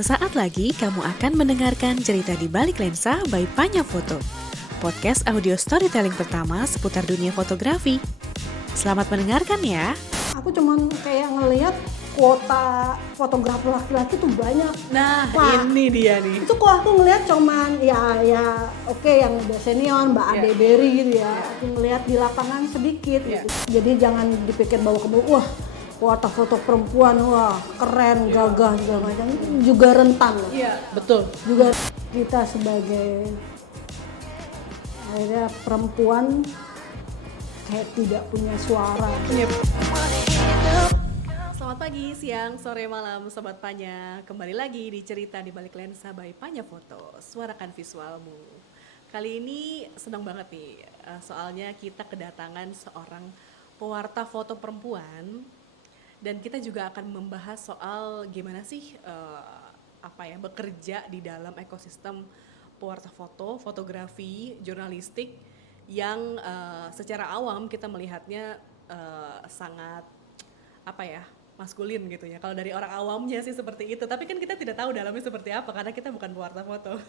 Sesaat lagi kamu akan mendengarkan cerita di balik lensa by Panya Foto, podcast audio storytelling pertama seputar dunia fotografi. Selamat mendengarkan ya. Aku cuman kayak ngelihat kuota fotografer laki-laki tuh banyak. Nah, Wah, ini dia nih. itu kok aku ngelihat cuman ya oke, yang udah senior, Mbak Ade Berry gitu ya. Aku ngelihat di lapangan sedikit gitu. Jadi jangan dipikir bahwa kamu wah kuota foto perempuan wah keren, gagah segala macam, juga rentan loh. Iya, betul. Juga kita sebagai akhirnya perempuan kayak tidak punya suara. Selamat pagi, siang, sore, malam, Sobat Panya. Kembali lagi di cerita di balik lensa by Panya Foto, suarakan visualmu. Kali ini senang banget nih, soalnya kita kedatangan seorang pewarta foto perempuan. Dan kita juga akan membahas soal gimana sih bekerja di dalam ekosistem pewarta foto, fotografi, jurnalistik yang secara awam kita melihatnya sangat maskulin gitu ya. Kalau dari orang awamnya sih seperti itu, tapi kan kita tidak tahu dalamnya seperti apa karena kita bukan pewarta foto.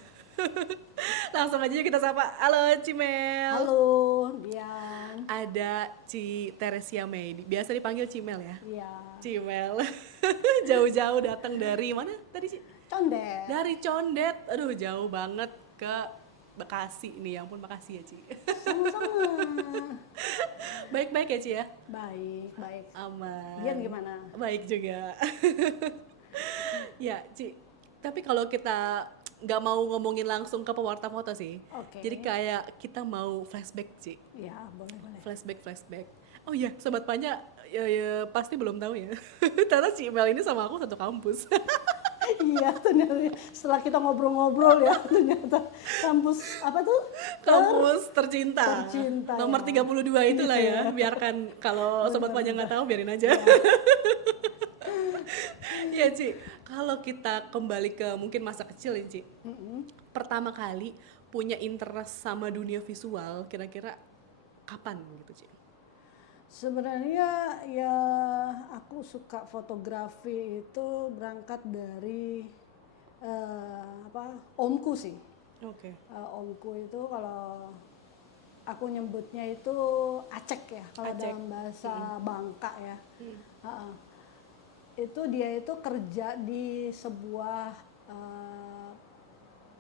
Langsung aja kita sapa. Halo Cimel. Halo, Dian. Ada Ci Teresia Mei, biasa dipanggil Cimel ya? Iya. Cimel. Jauh-jauh datang dari mana tadi Ci? Condet. Dari Condet. Aduh, jauh banget ke Bekasi nih. Ya ampun, makasih ya Ci. Sama-sama. Baik-baik ya Ci ya? Baik. Aman. Dian gimana? Baik juga. Ya Ci, tapi kalau kita nggak mau ngomongin langsung ke pewarta foto sih. Oke. Jadi kayak kita mau flashback Ci. Ya, boleh. Flashback. Oh iya, Sobat Panya ya, pasti belum tahu ya. Ternyata Cimel ini sama aku satu kampus. Iya, ternyata setelah kita ngobrol-ngobrol ya, ternyata kampus apa tuh? Kampus tercinta. Tercinta, Nomor ya. 32 itulah ya. Biarkan kalau Sobat Panya nggak tahu, biarin aja. Iya Ci, kalau kita kembali ke mungkin masa kecil ya Ci. Pertama kali punya interest sama dunia visual, kira-kira kapan gitu Ci? Sebenarnya ya aku suka fotografi itu berangkat dari omku sih. Oke. Omku itu kalau aku nyebutnya itu acek ya, kalau Acek. dalam bahasa Bangka ya. Itu dia itu kerja di sebuah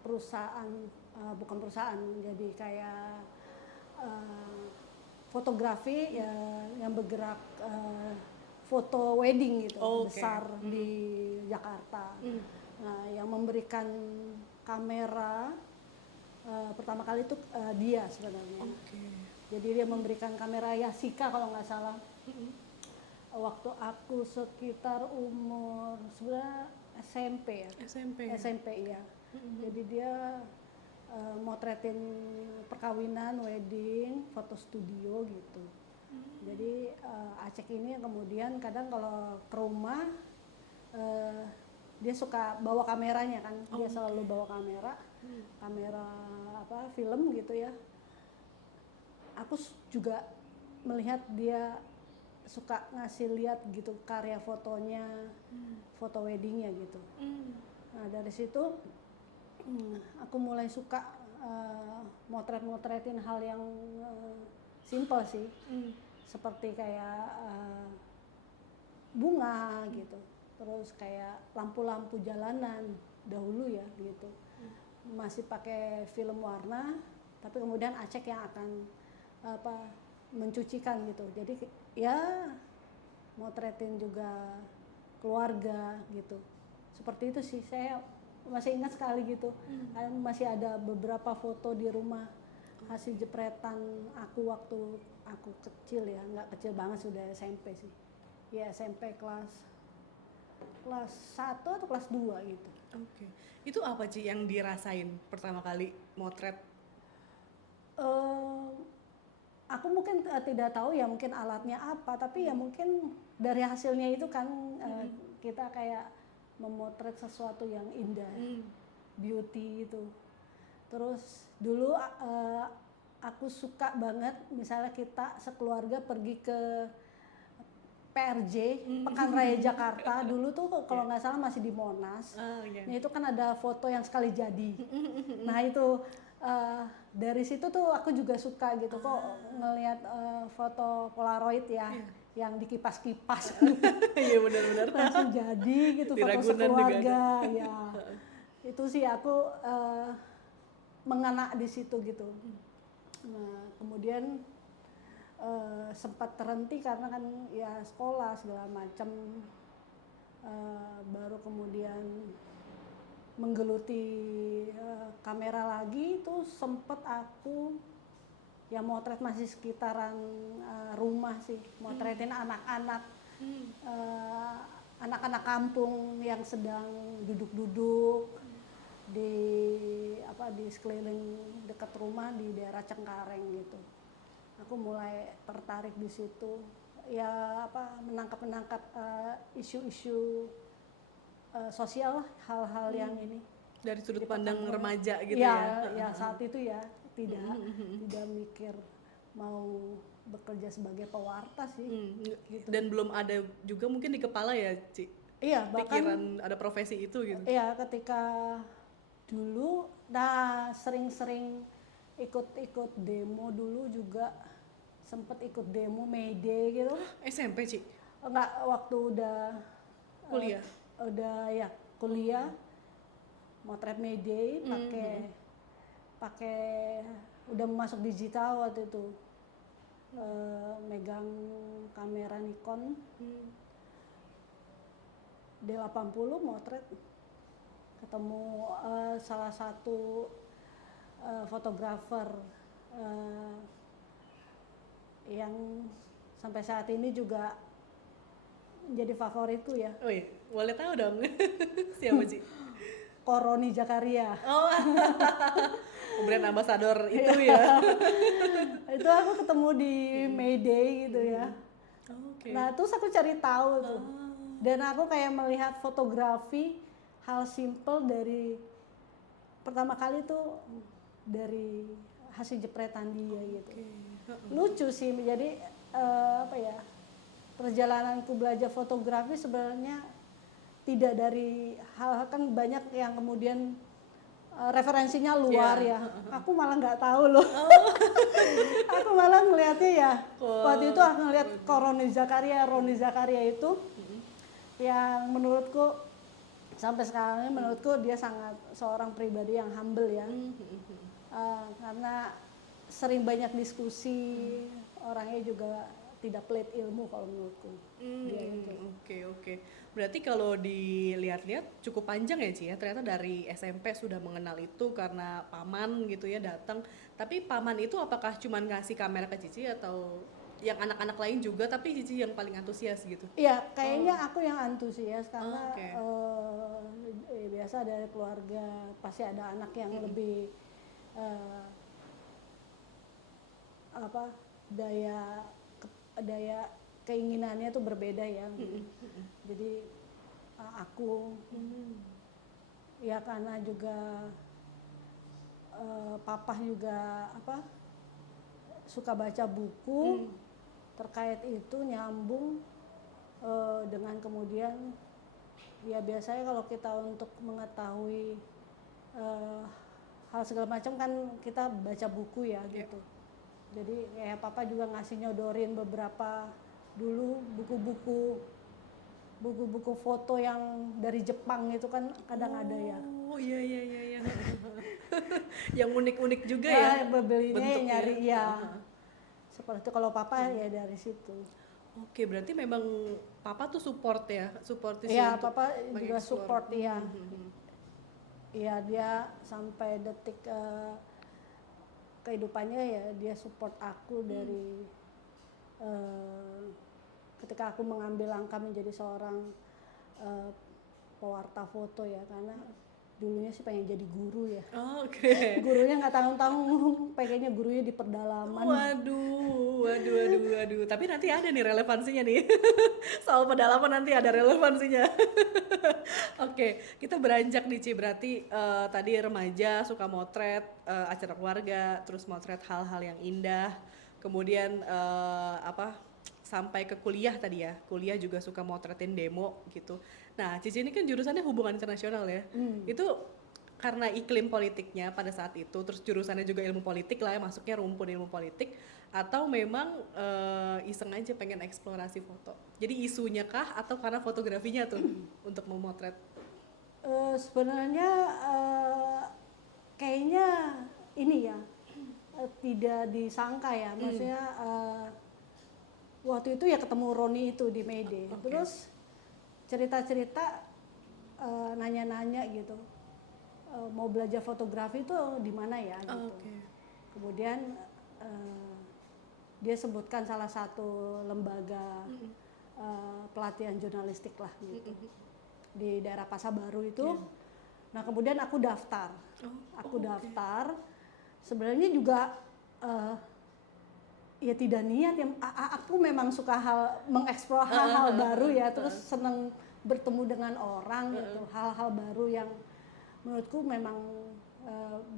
perusahaan, bukan perusahaan, jadi kayak fotografi ya, yang bergerak foto wedding gitu. Oke. Besar di Jakarta. Nah, yang memberikan kamera pertama kali itu dia sebenarnya. Jadi dia memberikan kamera Yasika kalau nggak salah. Waktu aku sekitar umur sebenarnya SMP ya. SMP ya. Jadi dia motretin perkawinan, wedding, foto studio gitu. Jadi Acek ini kemudian kadang kalau ke rumah dia suka bawa kameranya kan. Dia selalu bawa kamera film gitu ya. Aku juga melihat dia suka ngasih lihat gitu karya fotonya, foto weddingnya gitu. Nah dari situ aku mulai suka motretin hal yang simple sih, seperti kayak bunga gitu, terus kayak lampu-lampu jalanan dahulu ya gitu, masih pakai film warna, tapi kemudian Acek yang akan mencucikan gitu. Jadi ya motretin juga keluarga gitu, seperti itu sih. Saya masih ingat sekali gitu. Masih ada beberapa foto di rumah hasil jepretan aku waktu aku kecil ya, nggak kecil banget, sudah SMP sih ya, SMP kelas 1 atau kelas 2 gitu. Oke. Itu apa Ci yang dirasain pertama kali motret? Aku mungkin tidak tahu ya, mungkin alatnya apa, tapi ya mungkin dari hasilnya itu kan kita kayak memotret sesuatu yang indah, beauty itu. Terus dulu aku suka banget misalnya kita sekeluarga pergi ke PRJ, Pekan Raya Jakarta. Dulu tuh kalau nggak salah masih di Monas. Nah, itu kan ada foto yang sekali jadi. Nah itu dari situ tuh aku juga suka gitu kok ngelihat foto Polaroid ya. Yang dikipas-kipas. Iya benar-benar. Langsung jadi gitu, Di foto Ragunan sekeluarga juga ya. Itu sih aku mengena di situ gitu. Nah, kemudian sempat terhenti karena kan ya sekolah segala macam, baru kemudian menggeluti kamera lagi. Itu sempat aku ya motret masih sekitaran rumah sih, motretin anak-anak, anak-anak kampung yang sedang duduk-duduk di sekeliling dekat rumah di daerah Cengkareng gitu. Aku mulai tertarik di situ, ya menangkap isu-isu sosial lah, hal-hal yang ini Dari sudut pandang remaja gitu ya. Ya saat itu ya tidak mikir mau bekerja sebagai pewarta sih. Gitu. Dan belum ada juga mungkin di kepala ya, Ci? Iya, bahkan pikiran ada profesi itu gitu. Iya, ketika dulu sering-sering ikut demo, dulu juga sempet ikut demo May Day gitu. SMP, Ci? Enggak, waktu udah Kuliah? Kuliah, motret May Day pakai udah masuk digital waktu itu, megang kamera Nikon D80, motret, ketemu salah satu fotografer yang sampai saat ini juga jadi favoritku ya. Oh iya, boleh tahu dong. Siapa, Ci? Koroni Jakaria. Oh, brand ambassador itu ya. Itu aku ketemu di May Day gitu ya. Oke. Nah terus aku cari tahu tuh, dan aku kayak melihat fotografi hal simple dari pertama kali tuh dari hasil jepretan dia gitu. Lucu sih, jadi perjalananku belajar fotografi sebenarnya tidak dari hal kan banyak yang kemudian referensinya luar ya. Aku malah nggak tahu loh. Aku malah ngelihatnya ya. Waktu itu aku ngelihat Roni Zakaria itu yang menurutku sampai sekarang ini menurutku dia sangat seorang pribadi yang humble ya. Karena sering banyak diskusi, orangnya juga tidak pelit ilmu kalau menurutku. Oke. Berarti kalau dilihat-lihat cukup panjang ya, Ci ya. Ternyata dari SMP sudah mengenal itu karena paman gitu ya datang. Tapi paman itu apakah cuma ngasih kamera ke Cici atau yang anak-anak lain juga, tapi Cici yang paling antusias gitu? Iya, kayaknya aku yang antusias karena Oke. biasa dari keluarga pasti ada anak yang lebih daya keinginannya tuh berbeda ya. Jadi aku ya karena juga papa juga suka baca buku terkait itu, nyambung dengan kemudian ya biasanya kalau kita untuk mengetahui hal segala macam kan kita baca buku ya gitu. Jadi kayak papa juga ngasih nyodorin beberapa dulu buku-buku foto yang dari Jepang itu kan kadang ada ya. Oh iya. Yang unik-unik juga ya. Belinya bentuknya. nyari ya. Seperti itu kalau papa ya dari situ. Oke, berarti memang papa tuh support ya, support Iya, papa juga support ya. Iya, dia sampai detik kehidupannya ya dia support aku dari ketika aku mengambil langkah menjadi seorang pewarta foto ya, karena dulunya sih pengen jadi guru ya. Oke. Gurunya nggak tanggung-tanggung, pengennya gurunya di pedalaman. Waduh. Tapi nanti ada nih relevansinya nih. Soal pedalaman nanti ada relevansinya. Oke, kita beranjak nih, Ci. Berarti tadi remaja suka motret acara keluarga, terus motret hal-hal yang indah. Kemudian sampai ke kuliah tadi ya, kuliah juga suka motretin demo gitu. Nah, Cici ini kan jurusannya hubungan internasional ya. Itu karena iklim politiknya pada saat itu, terus jurusannya juga ilmu politik lah ya, masuknya rumpun ilmu politik, atau memang iseng aja pengen eksplorasi foto. Jadi isunya kah atau karena fotografinya tuh untuk memotret? Sebenarnya kayaknya ini ya tidak disangka ya, maksudnya waktu itu ya ketemu Roni itu di Mayday, terus cerita-cerita nanya-nanya gitu, mau belajar fotografi itu di mana ya gitu. Kemudian dia sebutkan salah satu lembaga pelatihan jurnalistik lah gitu di daerah Pasar Baru itu. Nah kemudian aku daftar, daftar. Sebenarnya juga ya tidak niat ya, aku memang suka mengeksplor hal-hal baru ya, terus senang bertemu dengan orang gitu, hal-hal baru yang menurutku memang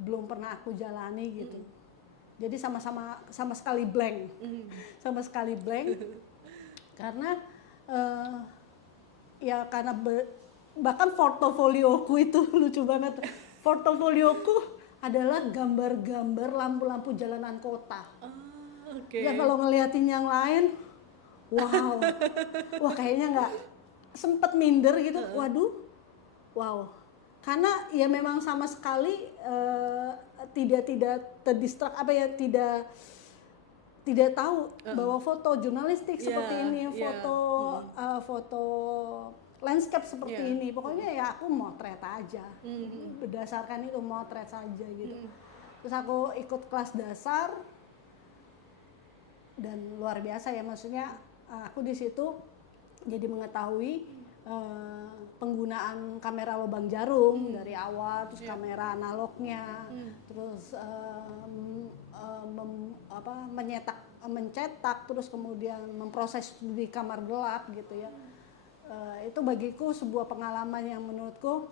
belum pernah aku jalani gitu. Jadi sama sekali blank, sama sekali blank karena ya karena bahkan portofolioku itu lucu banget. Portofolioku adalah gambar-gambar lampu-lampu jalanan kota. Ya kalau ngeliatin yang lain, wow, wah kayaknya nggak, sempet minder gitu. Waduh, wow. Karena ya memang sama sekali tidak terdistrak, apa ya, tidak tahu bahwa foto jurnalistik seperti ini, foto landscape seperti ini. Pokoknya ya aku motret aja, berdasarkan itu motret saja gitu. Terus aku ikut kelas dasar dan luar biasa ya, maksudnya aku di situ jadi mengetahui penggunaan kamera lubang jarum dari awal, terus kamera analognya, terus mencetak, terus kemudian memproses di kamar gelap gitu ya. Itu bagiku sebuah pengalaman yang menurutku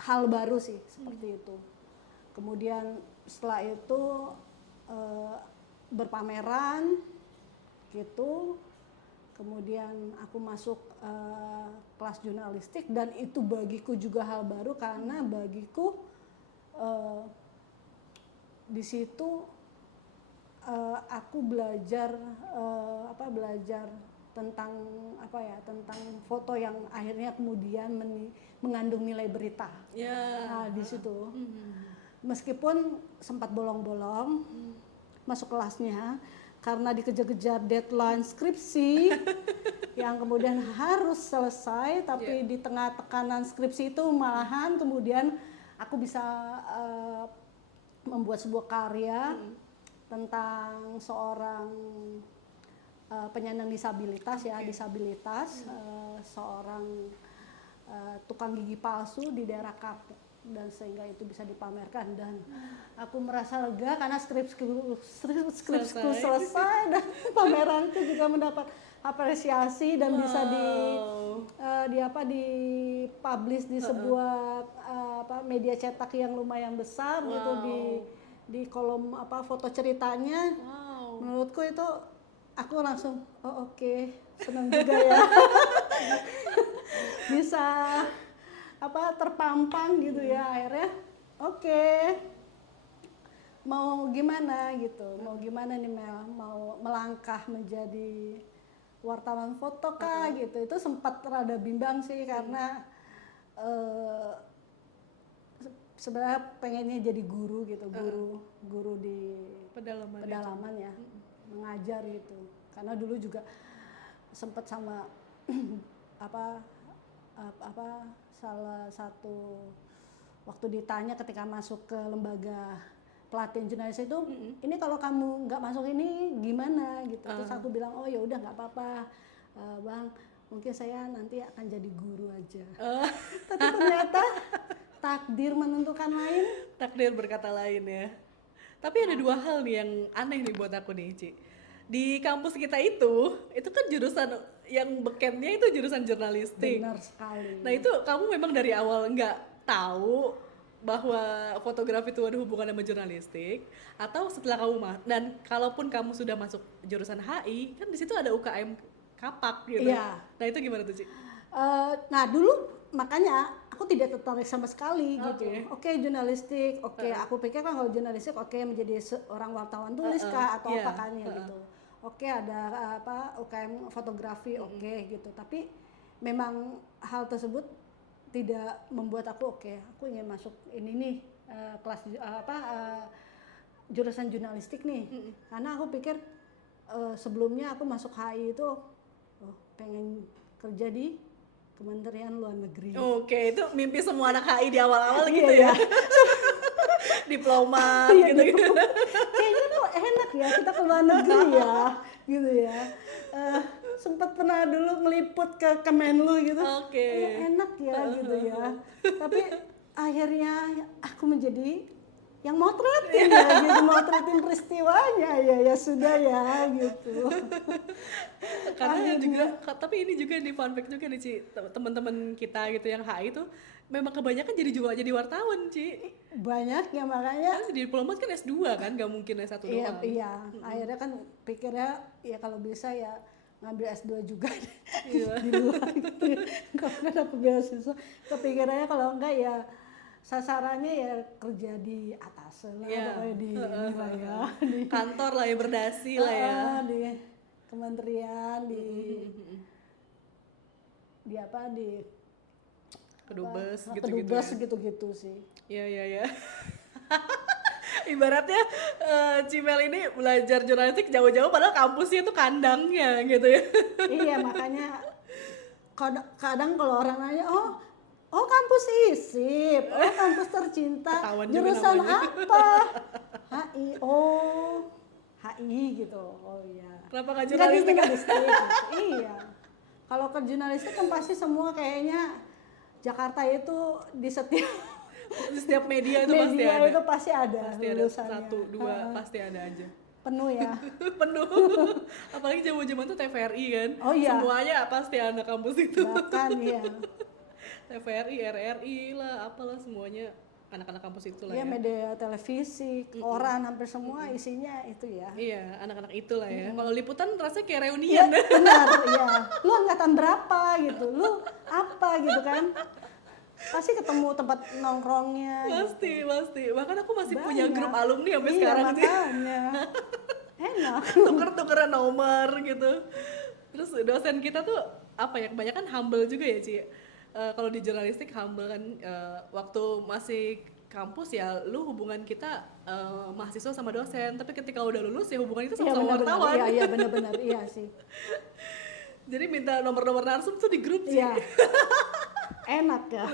hal baru sih, seperti itu. Kemudian setelah itu berpameran gitu. Kemudian aku masuk kelas jurnalistik dan itu bagiku juga hal baru karena bagiku di situ aku belajar tentang tentang foto yang akhirnya kemudian mengandung nilai berita. Nah, di situ meskipun sempat bolong-bolong masuk kelasnya karena dikejar-kejar deadline skripsi yang kemudian harus selesai, tapi di tengah tekanan skripsi itu malahan kemudian aku bisa membuat sebuah karya tentang seorang penyandang disabilitas seorang tukang gigi palsu di daerah Kapuk, dan sehingga itu bisa dipamerkan dan aku merasa lega karena skripsiku selesai dan pameranku juga mendapat apresiasi dan bisa dipublish di sebuah media cetak yang lumayan besar gitu, di kolom foto ceritanya. Menurutku itu aku langsung oke, senang juga ya bisa terpampang gitu ya. Akhirnya oke, mau gimana nih Mel, mau melangkah menjadi wartawan foto kah gitu. Itu sempat rada bimbang sih karena sebenarnya pengennya jadi guru gitu, guru di pedalaman ya, mengajar gitu. Karena dulu juga sempat sama salah satu waktu ditanya ketika masuk ke lembaga pelatihan jurnalis itu, ini kalau kamu nggak masuk ini gimana gitu. Terus aku bilang oh ya udah nggak apa-apa Bang, mungkin saya nanti akan jadi guru aja. Tapi ternyata takdir menentukan lain. Takdir berkata lain ya. Tapi ada dua hal nih yang aneh nih buat aku nih, Ci. Di kampus kita itu kan jurusan yang bekennya itu jurusan jurnalistik. Benar sekali. Nah itu kamu memang dari awal nggak tahu bahwa fotografi itu ada hubungan sama jurnalistik, atau setelah kamu dan kalaupun kamu sudah masuk jurusan HI kan di situ ada UKM Kapak gitu. Iya. Nah itu gimana tuh Ci? Nah dulu makanya aku tidak tertarik sama sekali gitu. Oke. Oke, jurnalistik, oke, aku pikir kan kalau jurnalistik oke menjadi seorang wartawan tulis kah atau Iya. apa kan ya gitu. Oke, ada apa UKM fotografi oke gitu. Tapi memang hal tersebut tidak membuat aku aku ingin masuk ini nih kelas jurusan jurnalistik nih. Karena aku pikir sebelumnya aku masuk HI itu pengen kerja di Kementerian Luar Negeri. Oke, itu mimpi semua anak HI di awal-awal Iya, gitu iya. ya. Diplomat Iya, gitu gitu. kayaknya kok enak ya kita ke luar negeri ya, gitu ya. Sempat pernah dulu meliput ke Kemenlu gitu. Oke. Enak ya gitu ya. Tapi akhirnya aku menjadi yang motretin ya, gitu, motretin peristiwanya ya sudah ya gitu. Karena juga tapi ini juga nih fun fact juga nih Ci, teman-teman kita gitu yang HI tuh memang kebanyakan jadi wartawan Ci. Banyak ya makanya. Kan di diplomat kan S2 kan, gak mungkin S1 Iya, doang. iya. Akhirnya kan pikirnya ya kalau bisa ya ngambil S2 juga di luar gitu ya. Kalau nggak dapet beasiswa, kepikirannya kalau enggak ya sasarannya ya kerja di atas lah, pokoknya di inilah ya. Di Kantor lah ya, berdasi lah ya. di kementerian, di apa, di Kedubes apa, gitu-gitu kedubes ya. gitu-gitu sih. Iya. Ibaratnya Cimel ini belajar jurnalistik jauh-jauh padahal kampusnya itu kandangnya gitu ya. Iya, makanya kadang kalau orang nanya, oh kampus ISIP, oh kampus tercinta, Ketahuan juga jurusan namanya. apa? HI, oh HI gitu, oh iya. Kenapa nggak Nggak di jurnalistik? jurnalistik gitu. Iya, kalau ke jurnalistik kan pasti semua kayaknya Jakarta itu di Setiap media itu pasti media ada. itu pasti ada Pasti ada lulusannya. 1, 2 pasti ada aja. Penuh ya. Penuh. Apalagi zaman-zaman tuh TVRI kan. Oh iya. Semuanya pasti anak kampus itu. Bahkan ya. TVRI, RRI lah, apalah semuanya anak-anak kampus itu lah Iya, ya. media televisi, koran, hampir semua isinya itu ya. Iya, anak-anak itu lah ya. Kalau liputan rasanya kayak Iya, reunian. benar, iya. Lu angkatan berapa gitu, lu apa gitu kan. Pasti ketemu tempat nongkrongnya. Pasti. Bahkan aku masih Banyak. punya grup alumni sampai Iya, sekarang sih. makanya. Enak. Tuker-tukeran nomor gitu. Terus dosen kita tuh apa ya, kebanyakan humble juga ya Ci. Kalau di jurnalistik humble kan, waktu masih kampus ya lu hubungan kita mahasiswa sama dosen, tapi ketika udah lulus ya hubungan itu Iya, sama benar-benar. wartawan. Iya, benar-benar, iya sih. Jadi minta nomor-nomor narsum tuh di grup Ci. Iya. Enak ya.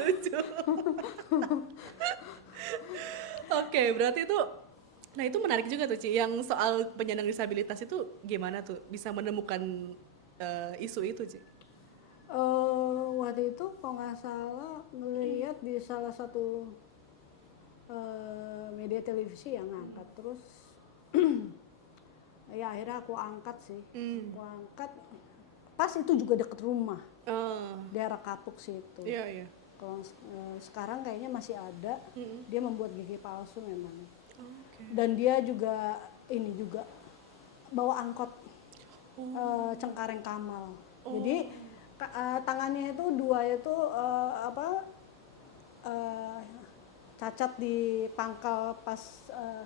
Oke, berarti itu, nah itu menarik juga tuh Ci, yang soal penyandang disabilitas itu gimana tuh bisa menemukan isu itu Ci? Waktu itu kalau nggak salah ngelihat di salah satu media televisi yang ngangkat, terus ya akhirnya aku angkat sih. Aku angkat pas itu juga deket rumah, daerah Kapuk situ. Iya. Kalau sekarang kayaknya masih ada. Dia membuat gigi palsu memang. Oke. Dan dia juga ini juga bawa angkot Cengkareng Kamal. Jadi tangannya itu dua itu cacat di pangkal pas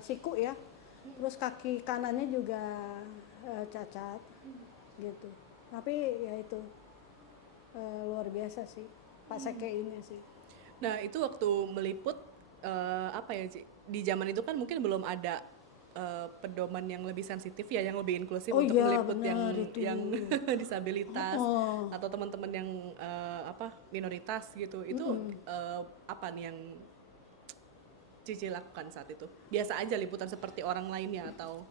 siku ya. Terus kaki kanannya juga cacat gitu. Tapi ya itu luar biasa sih Pak Seke ini sih. Nah itu waktu meliput apa ya Ci? Di zaman itu kan mungkin belum ada pedoman yang lebih sensitif ya, yang lebih inklusif untuk Iya, meliput benar, itu. yang disabilitas atau teman-teman yang minoritas gitu. Itu apa nih yang Cici lakukan saat itu? Biasa aja liputan seperti orang lainnya atau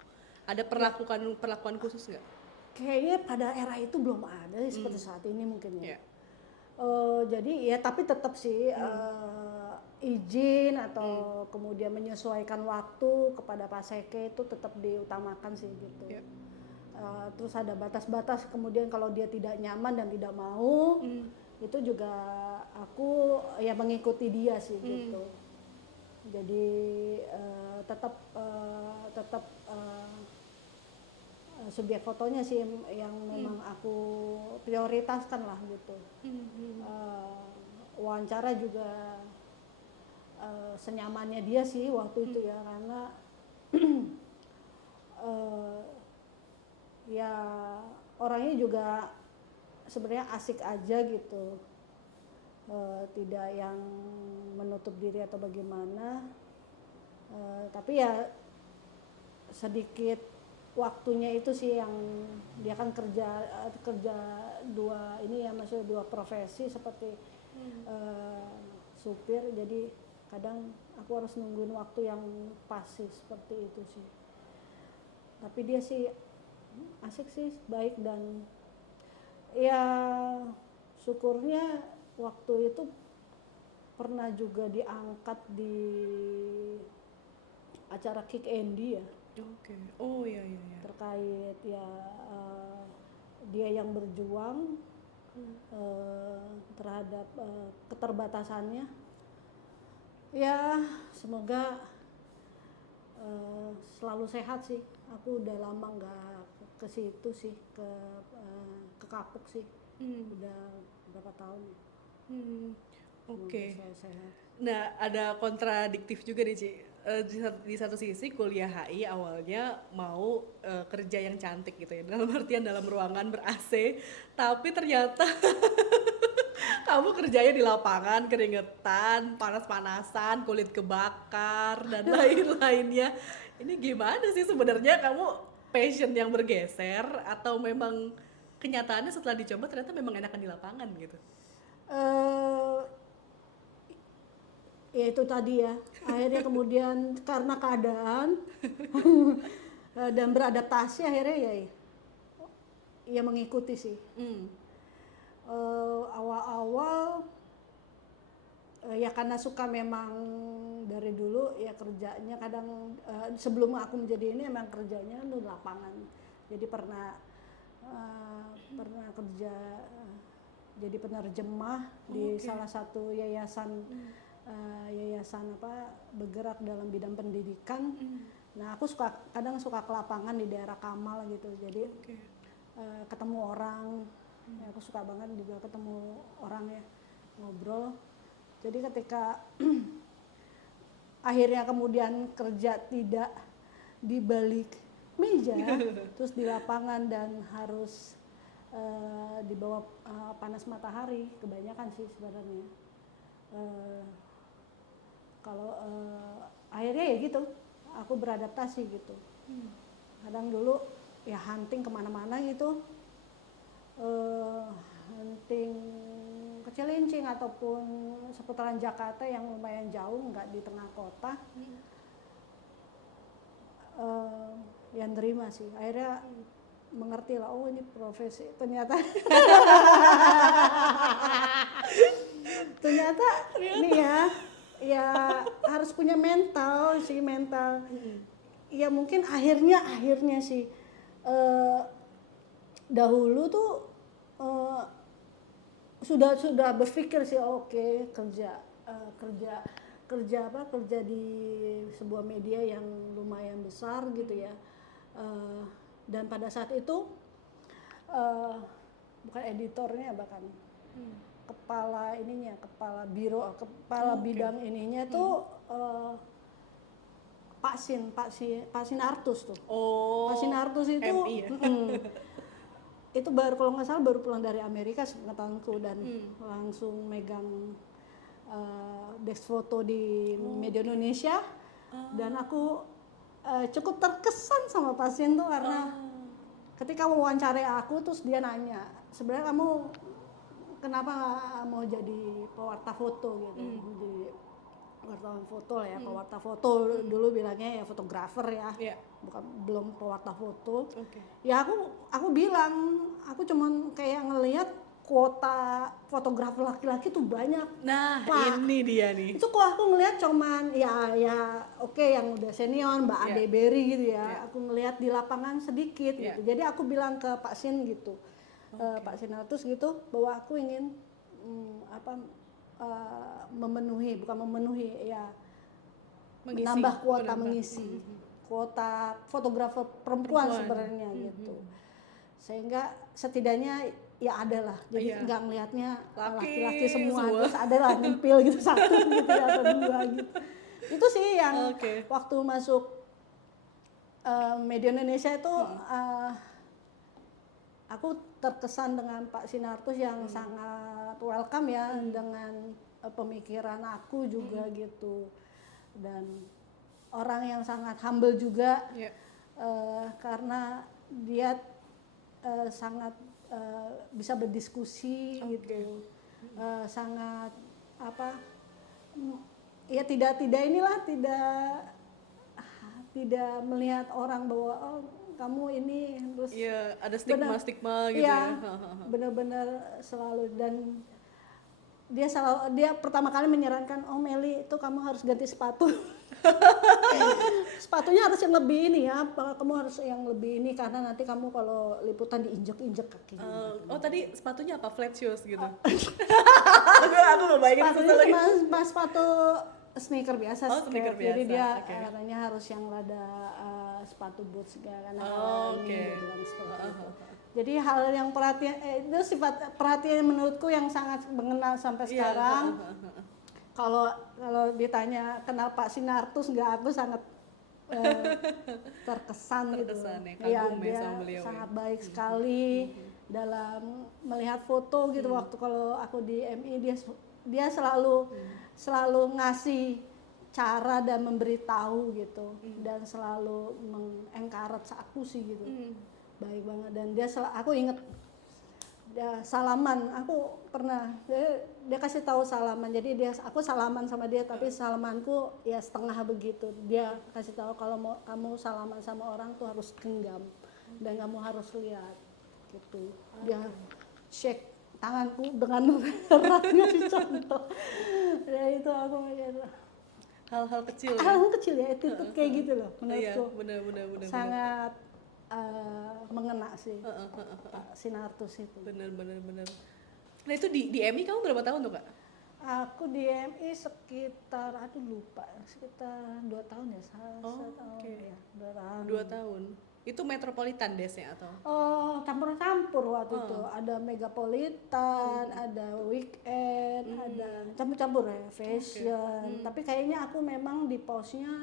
ada perlakuan khusus nggak? Kayaknya pada era itu belum ada seperti saat ini mungkin ya. Yeah. Jadi ya tapi tetap sih izin atau kemudian menyesuaikan waktu kepada Pak Seke itu tetap diutamakan sih gitu. Yeah. Terus ada batas-batas, kemudian kalau dia tidak nyaman dan tidak mau itu juga aku ya mengikuti dia sih gitu. Jadi tetap subjek fotonya sih yang memang aku prioritaskan lah gitu. Wawancara juga senyamannya dia sih waktu itu ya, karena ya orangnya juga sebenarnya asik aja gitu, tidak yang menutup diri atau bagaimana, tapi ya sedikit waktunya itu sih yang dia kan kerja dua ini ya, maksudnya dua profesi seperti supir, jadi kadang aku harus nungguin waktu yang pas sih, seperti itu sih. Tapi dia sih asik sih, baik, dan ya syukurnya waktu itu pernah juga diangkat di acara Kick Andy ya. Oke. Oh iya iya iya. Terkait ya dia yang berjuang terhadap keterbatasannya. Ya semoga selalu sehat sih. Aku udah lama nggak ke situ sih, ke Kapuk sih. Udah berapa tahun. Oke. Semoga selalu sehat. Nah, ada kontradiktif juga nih, Ci. Di satu sisi kuliah HI awalnya mau kerja yang cantik gitu ya, dalam artian dalam ruangan ber-AC, tapi ternyata kamu kerjanya di lapangan, keringetan, panas-panasan, kulit kebakar, dan lain-lainnya. Ini gimana sih sebenarnya, kamu passion yang bergeser atau memang kenyataannya setelah dicoba ternyata memang enakan di lapangan gitu? Eh, Ya itu tadi ya, akhirnya kemudian karena keadaan dan beradaptasi akhirnya ya mengikuti sih. Awal-awal ya karena suka memang dari dulu ya kerjanya kadang sebelum aku menjadi ini emang kerjanya di lapangan. Jadi pernah kerja jadi penerjemah di salah satu yayasan bergerak dalam bidang pendidikan. Nah aku kadang suka ke lapangan di daerah Kamal gitu, jadi ketemu orang. Ya, aku suka banget juga ketemu orang ya, ngobrol. Jadi ketika akhirnya kemudian kerja tidak di balik meja, terus di lapangan dan harus di bawah panas matahari, kebanyakan sih sebenarnya. Kalau akhirnya ya gitu, aku beradaptasi gitu. Kadang dulu ya hunting kemana-mana gitu, hunting ke Cilincing ataupun seputaran Jakarta yang lumayan jauh, nggak di tengah kota. Yang terima sih, akhirnya mengerti lah, oh ini profesi ternyata. ternyata nih ya harus punya mental sih, mental. Ya mungkin akhirnya sih dahulu tuh sudah berpikir sih, oke, kerja di sebuah media yang lumayan besar gitu ya. Dan pada saat itu bukan editornya, bahkan kepala bidang ininya tuh Pak Sinartus tuh. Oh, Pak Sinartus itu MI ya? itu baru, kalau nggak salah baru pulang dari Amerika sepengetahuanku, dan langsung megang desk foto di Media Indonesia. Dan aku cukup terkesan sama pasien tuh karena ketika wawancarai aku terus dia nanya, sebenarnya kamu kenapa nggak mau jadi pewarta foto gitu. Jadi wartawan foto lah ya, pewarta foto dulu bilangnya ya, fotografer ya, belum pewarta foto. Ya aku bilang, aku cuman kayak ngelihat kuota fotografer laki-laki tuh banyak. Nah, Pak, ini dia nih. itu kok aku ngelihat cuman ya oke, yang udah senior, Mbak Ade Berry gitu ya. Aku ngelihat di lapangan sedikit gitu. Jadi aku bilang ke Pak Sin gitu, Pak Sinatus gitu, bahwa aku ingin bukan memenuhi ya menambah kuota mengisi kuota fotografer perempuan sebenarnya gitu, sehingga setidaknya ya ada lah, jadi nggak ngelihatnya laki-laki semua, terus ada lah nyempil gitu satu gitu ya, atau dua gitu. Itu sih yang waktu masuk media Indonesia itu aku terkesan dengan Pak Sinartus yang sangat welcome ya, dengan pemikiran aku juga gitu, dan orang yang sangat humble juga, karena dia sangat bisa berdiskusi gitu, sangat apa ya, tidak inilah, tidak melihat orang bahwa oh kamu ini terus ada stigma gitu ya. Benar-benar selalu, dan dia pertama kali menyarankan, oh Meli itu kamu harus ganti sepatu. Sepatunya harus yang lebih ini ya, kamu harus yang lebih ini, karena nanti kamu kalau liputan diinjek-injek kakinya. Tadi sepatunya apa, flat shoes gitu? Aku mau bayangin sepatunya sepatu sneaker biasa, sneaker biasa. Jadi dia katanya harus yang ada sepatu boots karena ini dia bilang seperti itu. Jadi hal yang itu sifat perhatian menurutku yang sangat mengena sampai sekarang. Kalau ditanya kenal Pak Sinartus nggak, aku sangat terkesan gitu. Ya, dia sangat baik sekali dalam melihat foto gitu. Waktu kalau aku di MI dia selalu ngasih cara dan memberitahu gitu, dan selalu mengencourage aku sih gitu. Baik banget, dan aku inget salaman, aku pernah dia kasih tahu salaman, jadi aku salaman sama dia, tapi salamanku ya setengah begitu. Dia kasih tahu kalau kamu salaman sama orang tuh harus genggam dan kamu harus lihat gitu. Dia shake tanganku dengan eratnya dicontoh. Ya itu aku mikir hal-hal kecil ya, itu kayak gitu loh menurutku. Bener. Sangat mengena sih Pak Sinartus itu. Bener. Nah itu di MI kamu berapa tahun tuh Kak? Aku di MI sekitar, lupa, sekitar 2 tahun ya, ya 2 tahun. 2 tahun. Itu metropolitan desnya atau? Campur-campur waktu itu, ada megapolitan, ada weekend, ada campur-campur ya, fashion. Tapi kayaknya aku memang di posnya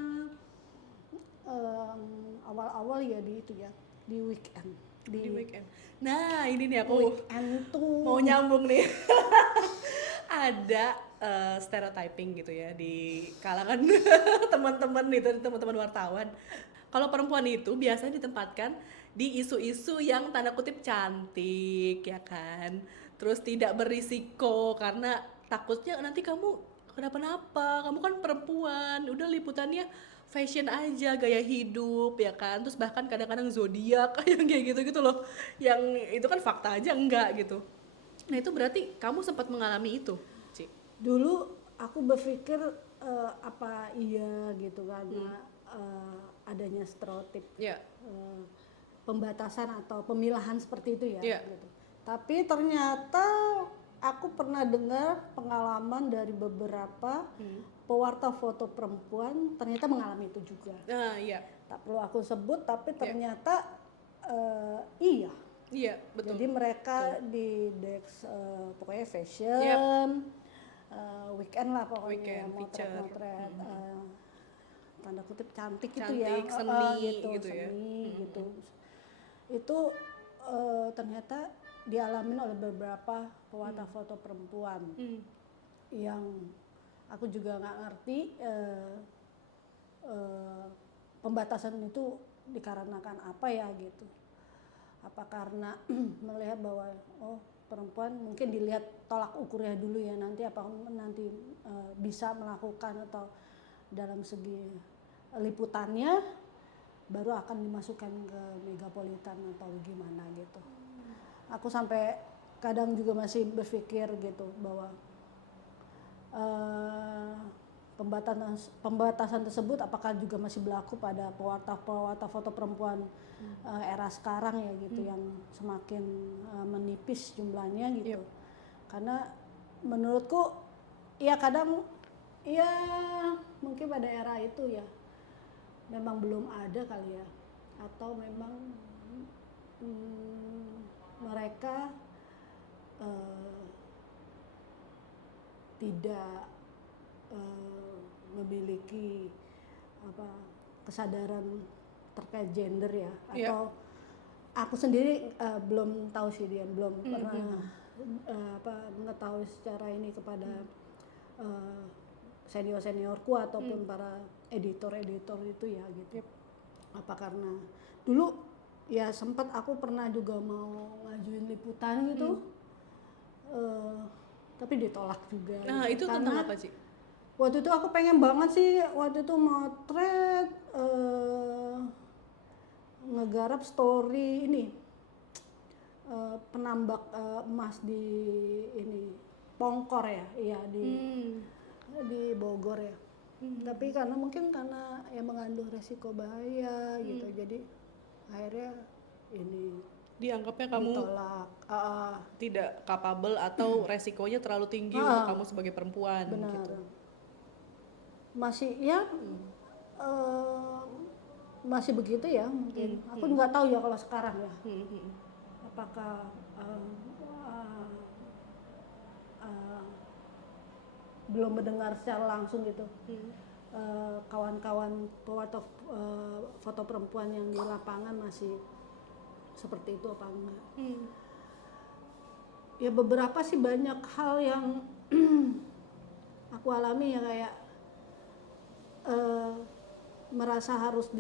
awal-awal ya di itu ya, di weekend. Di weekend. Nah ini nih aku weekend tuh mau nyambung nih. Ada stereotyping gitu ya di kalangan teman-teman wartawan. Kalau perempuan itu biasanya ditempatkan di isu-isu yang tanda kutip cantik ya kan, terus tidak berisiko karena takutnya nanti kamu kenapa-napa, kamu kan perempuan, udah liputannya fashion aja, gaya hidup ya kan, terus bahkan kadang-kadang zodiak yang kayak gitu-gitu loh, yang itu kan fakta aja enggak gitu. Nah itu berarti kamu sempat mengalami itu, Ci? Dulu aku berpikir apa iya gitu karena adanya stereotip, pembatasan atau pemilahan seperti itu ya. Gitu. Tapi ternyata aku pernah dengar pengalaman dari beberapa pewarta foto perempuan ternyata mengalami itu juga. Tak perlu aku sebut, tapi ternyata iya. Iya, betul. Jadi mereka di Dex pokoknya fashion, weekend lah pokoknya, motret-motret, tanda kutip cantik gitu ya, seni gitu ya. Gitu. Itu ternyata dialamin oleh beberapa pewarta foto perempuan yang aku juga nggak ngerti pembatasan itu dikarenakan apa ya gitu. Apa karena melihat bahwa perempuan mungkin dilihat tolak ukurnya dulu ya, nanti bisa melakukan atau dalam segi liputannya baru akan dimasukkan ke megapolitan atau gimana gitu. Aku sampai kadang juga masih berpikir gitu bahwa pembatasan tersebut apakah juga masih berlaku pada pewarta foto perempuan era sekarang ya gitu, yang semakin menipis jumlahnya gitu. Karena menurutku ya kadang Ya mungkin pada era itu ya memang belum ada kali ya, atau memang mereka tidak memiliki apa kesadaran terkait gender ya, atau aku sendiri belum tahu sih, dia belum pernah mengetahui secara ini kepada seniorku ataupun para editor itu ya gitu. Apa karena dulu ya sempat aku pernah juga mau ngajuin liputan gitu, tapi ditolak juga. Nah gitu. itu tentang apa sih? Waktu itu aku pengen banget sih waktu itu motret ngegarap story ini penambak emas di ini Pongkor ya, iya di Bogor ya. Tapi mungkin karena ya mengandung resiko bahaya gitu, jadi akhirnya ini dianggapnya kamu ditolak. tidak capable atau resikonya terlalu tinggi untuk kamu sebagai perempuan. Benar. Gitu. Masih ya masih begitu ya mungkin. Aku nggak tahu ya kalau sekarang ya. Apakah belum mendengar secara langsung gitu. Kawan-kawan pewarta foto perempuan yang di lapangan masih seperti itu apa enggak? Ya beberapa sih banyak hal yang aku alami ya, kayak merasa harus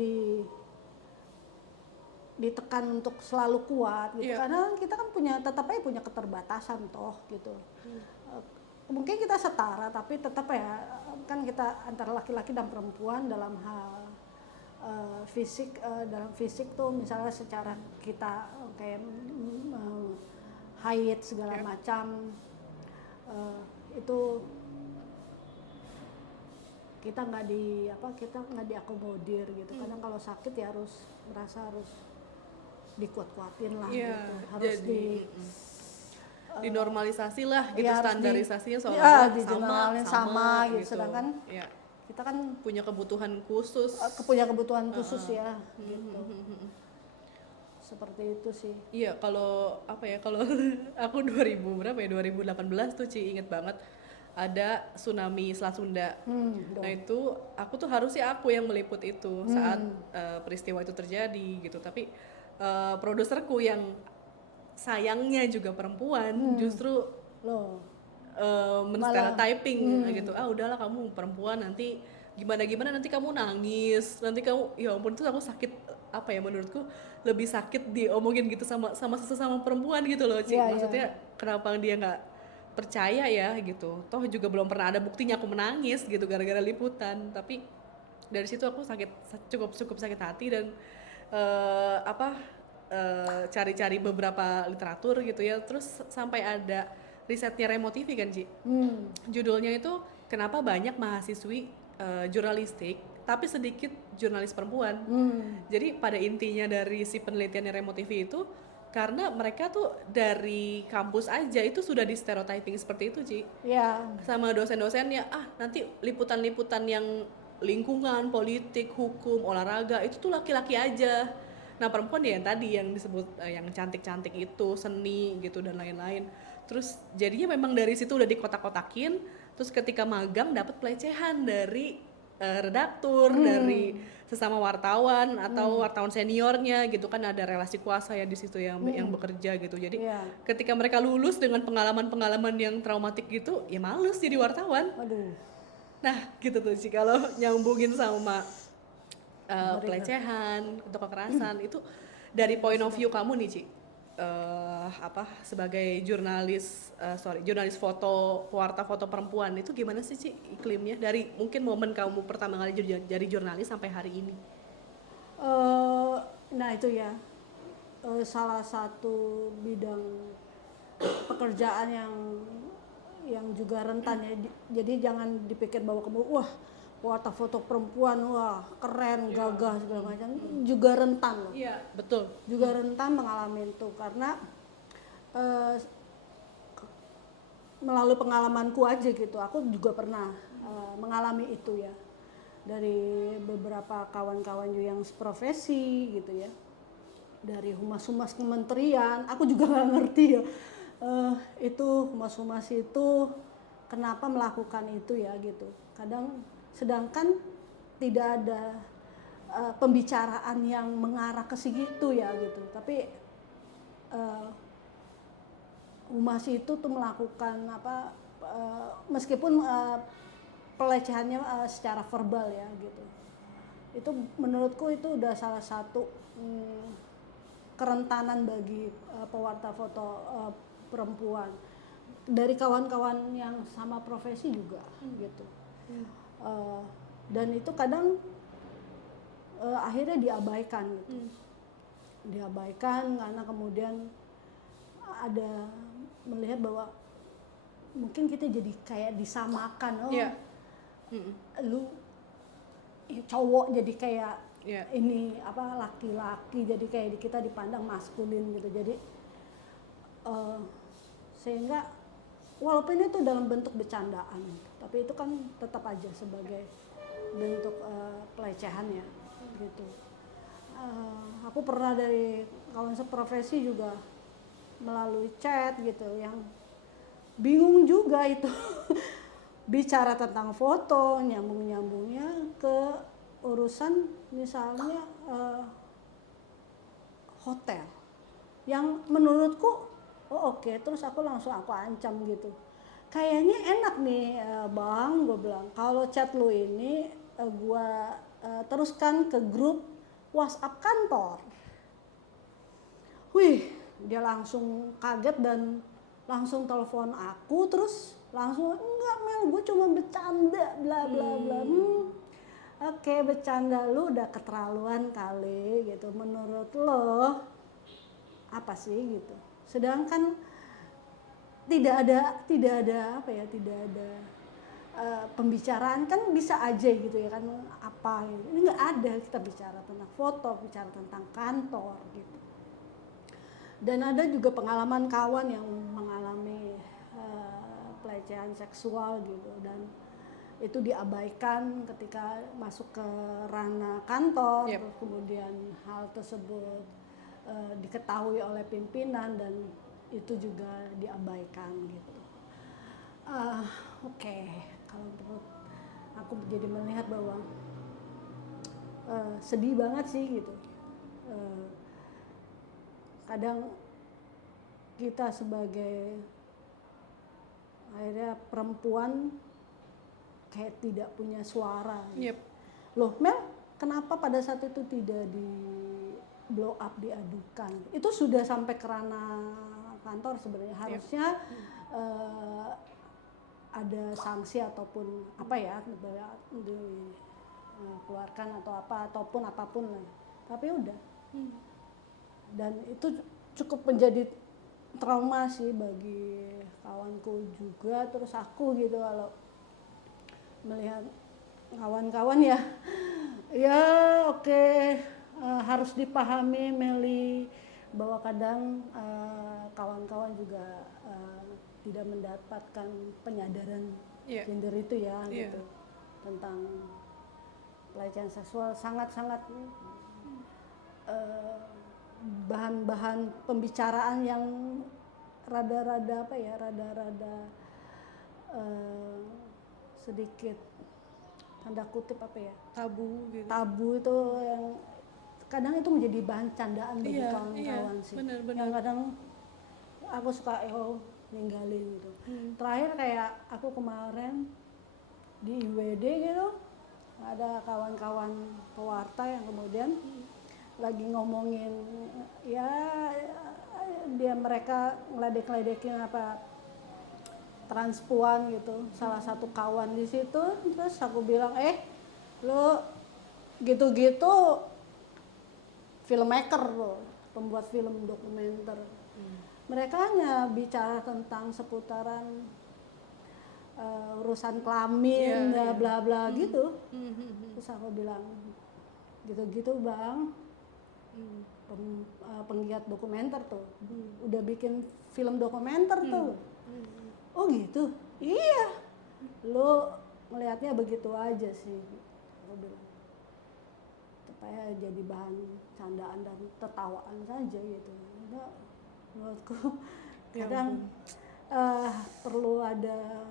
ditekan untuk selalu kuat gitu, karena kita kan tetap aja punya keterbatasan toh gitu. Mungkin kita setara tapi tetap ya kan kita antara laki-laki dan perempuan dalam hal fisik, dalam fisik tuh misalnya secara kita kayak haid segala macam, itu kita nggak diakomodir gitu. Kadang kalau sakit ya harus dikuat-kuatin lah gitu, harus dinormalisasi lah gitu, ya standarisasinya seolah-olah sama gitu. Sedangkan kita kan punya kebutuhan khusus, ya gitu. Seperti itu sih. Iya, kalau aku 2018 tuh inget banget ada tsunami Selat Sunda. Nah itu aku tuh harusnya aku yang meliput itu saat peristiwa itu terjadi gitu, tapi produserku yang sayangnya juga perempuan justru men-stereotyping gitu. Udahlah kamu perempuan, nanti gimana nanti kamu nangis, nanti kamu, ya ampun, tuh aku sakit, menurutku lebih sakit diomongin gitu sama sesama perempuan gitu loh, maksudnya kenapa dia nggak percaya ya gitu, toh juga belum pernah ada buktinya aku menangis gitu gara-gara liputan. Tapi dari situ aku cukup sakit hati dan cari-cari beberapa literatur gitu ya, terus sampai ada risetnya Remo TV kan Ci, judulnya itu kenapa banyak mahasiswi jurnalistik tapi sedikit jurnalis perempuan. Jadi pada intinya dari si penelitiannya Remo TV itu karena mereka tuh dari kampus aja itu sudah di stereotyping seperti itu Ci, sama dosen-dosennya, nanti liputan-liputan yang lingkungan, politik, hukum, olahraga itu tuh laki-laki aja. Nah perempuan ya yang tadi yang disebut yang cantik-cantik itu, seni gitu dan lain-lain. Terus jadinya memang dari situ udah dikotak-kotakin. Terus ketika magang dapat pelecehan dari redaktur, dari sesama wartawan atau wartawan seniornya gitu kan, ada relasi kuasa ya di situ yang bekerja gitu. Jadi ketika mereka lulus dengan pengalaman-pengalaman yang traumatik gitu, ya males jadi wartawan. Nah gitu tuh sih kalau nyambungin sama pelecehan atau kekerasan itu dari point of view kamu nih Ci, sebagai jurnalis foto, pewarta foto perempuan, itu gimana sih Ci iklimnya dari mungkin momen kamu pertama kali jadi jurnalis sampai hari ini? Nah itu ya salah satu bidang pekerjaan yang juga rentan ya. Jadi jangan dipikir bahwa kamu pewarta foto perempuan keren, gagah segala macam, juga rentan loh. Iya, betul. Juga rentan mengalami itu karena melalui pengalamanku aja gitu. Aku juga pernah mengalami itu ya, dari beberapa kawan-kawan juga yang seprofesi gitu ya, dari humas-humas kementerian, aku juga nggak ngerti ya, itu humas-humas itu kenapa melakukan itu ya gitu. Kadang sedangkan tidak ada pembicaraan yang mengarah ke situ ya gitu, tapi humas itu tuh melakukan apa, meskipun pelecehannya secara verbal ya gitu. Itu menurutku itu udah salah satu kerentanan bagi pewarta foto perempuan. Dari kawan-kawan yang sama profesi juga gitu. Dan itu kadang akhirnya diabaikan gitu. Diabaikan karena kemudian ada melihat bahwa mungkin kita jadi kayak disamakan, lu cowok jadi kayak ini apa, laki-laki jadi kayak kita dipandang maskulin gitu. Jadi sehingga walaupun itu dalam bentuk bercandaan, tapi itu kan tetap aja sebagai bentuk pelecehan ya gitu. Aku pernah dari kawan seprofesi juga melalui chat gitu yang bingung juga itu bicara tentang foto, nyambung-nyambungnya ke urusan misalnya hotel yang menurutku oke, terus aku ancam gitu, kayaknya enak nih bang, gue bilang kalau chat lu ini gue teruskan ke grup WhatsApp kantor. Wih, dia langsung kaget dan langsung telepon aku, terus langsung enggak Mel, gue cuma bercanda bla bla bla. Oke, bercanda lu udah keterlaluan kali gitu. Menurut lo apa sih gitu? Sedangkan tidak ada apa ya, tidak ada pembicaraan kan bisa aja gitu ya kan, apa gitu. Ini nggak ada, kita bicara tentang foto, bicara tentang kantor gitu. Dan ada juga pengalaman kawan yang mengalami pelecehan seksual gitu, dan itu diabaikan ketika masuk ke ranah kantor. Terus kemudian hal tersebut diketahui oleh pimpinan dan itu juga diabaikan gitu. Oke. Kalau menurut aku jadi melihat bahwa sedih banget sih gitu. Kadang kita sebagai akhirnya perempuan kayak tidak punya suara gitu. Loh Mel, kenapa pada saat itu tidak di blow up, diadukan? Itu sudah sampai ke ranah kantor sebenarnya, harusnya ada sanksi ataupun apa ya, dikeluarkan atau apa, ataupun apapun lah. Tapi udah. Dan itu cukup menjadi trauma sih bagi kawanku juga, terus aku gitu kalau melihat kawan-kawan ya oke, harus dipahami Meli bahwa kadang kawan-kawan juga tidak mendapatkan penyadaran gender itu ya gitu, tentang pelecehan seksual. Sangat-sangat bahan-bahan pembicaraan yang rada-rada apa ya, rada-rada sedikit tanda kutip apa ya, tabu gitu. Tabu itu yang kadang itu menjadi bahan candaan bagi kawan-kawan sih. Bener. Yang kadang aku suka ninggalin gitu. Terakhir kayak aku kemarin di IWD gitu, ada kawan-kawan pewarta yang kemudian lagi ngomongin ya mereka ngeledek-ledekin apa transpuan gitu, salah satu kawan di situ. Terus aku bilang lo gitu-gitu filmmaker lo, pembuat film dokumenter. Mereka hanya bicara tentang seputaran urusan kelamin bla bla gitu. Terus aku bilang gitu-gitu bang, penggiat dokumenter tuh udah bikin film dokumenter tuh. Oh gitu, iya, lo ngelihatnya begitu aja sih, aku bilang supaya jadi bahan candaan dan tertawaan saja gitu. Nah, menurutku kadang perlu ada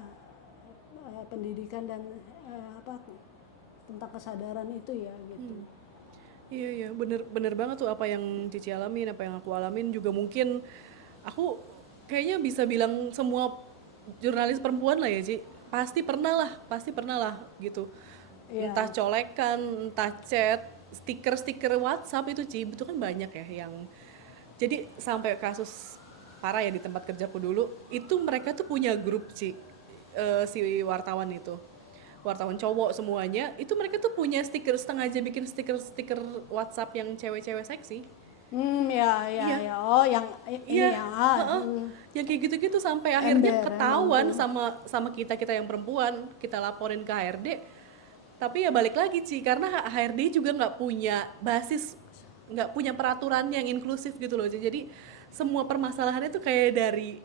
pendidikan dan tentang kesadaran itu ya gitu. Iya iya, bener banget tuh apa yang Cici alamin, apa yang aku alamin juga mungkin aku kayaknya bisa bilang semua jurnalis perempuan lah ya Ci, pasti pernah lah gitu. Iya. Entah colekan, entah chat, stiker-stiker WhatsApp itu Ci, itu kan banyak ya yang jadi sampai kasus parah ya di tempat kerjaku dulu, itu mereka tuh punya grup Ci, si wartawan cowok semuanya itu mereka tuh punya stiker, sengaja bikin stiker-stiker WhatsApp yang cewek-cewek seksi. Ya, Iya. ya. Oh, yang ini Iya, ya. heeh. Yang kayak gitu-gitu sampai akhirnya Ember, ketahuan emang sama kita yang perempuan, kita laporin ke HRD. Tapi ya balik lagi Ci, karena HRD juga nggak punya basis, nggak punya peraturan yang inklusif gitu loh Ci. Jadi semua permasalahannya tuh kayak dari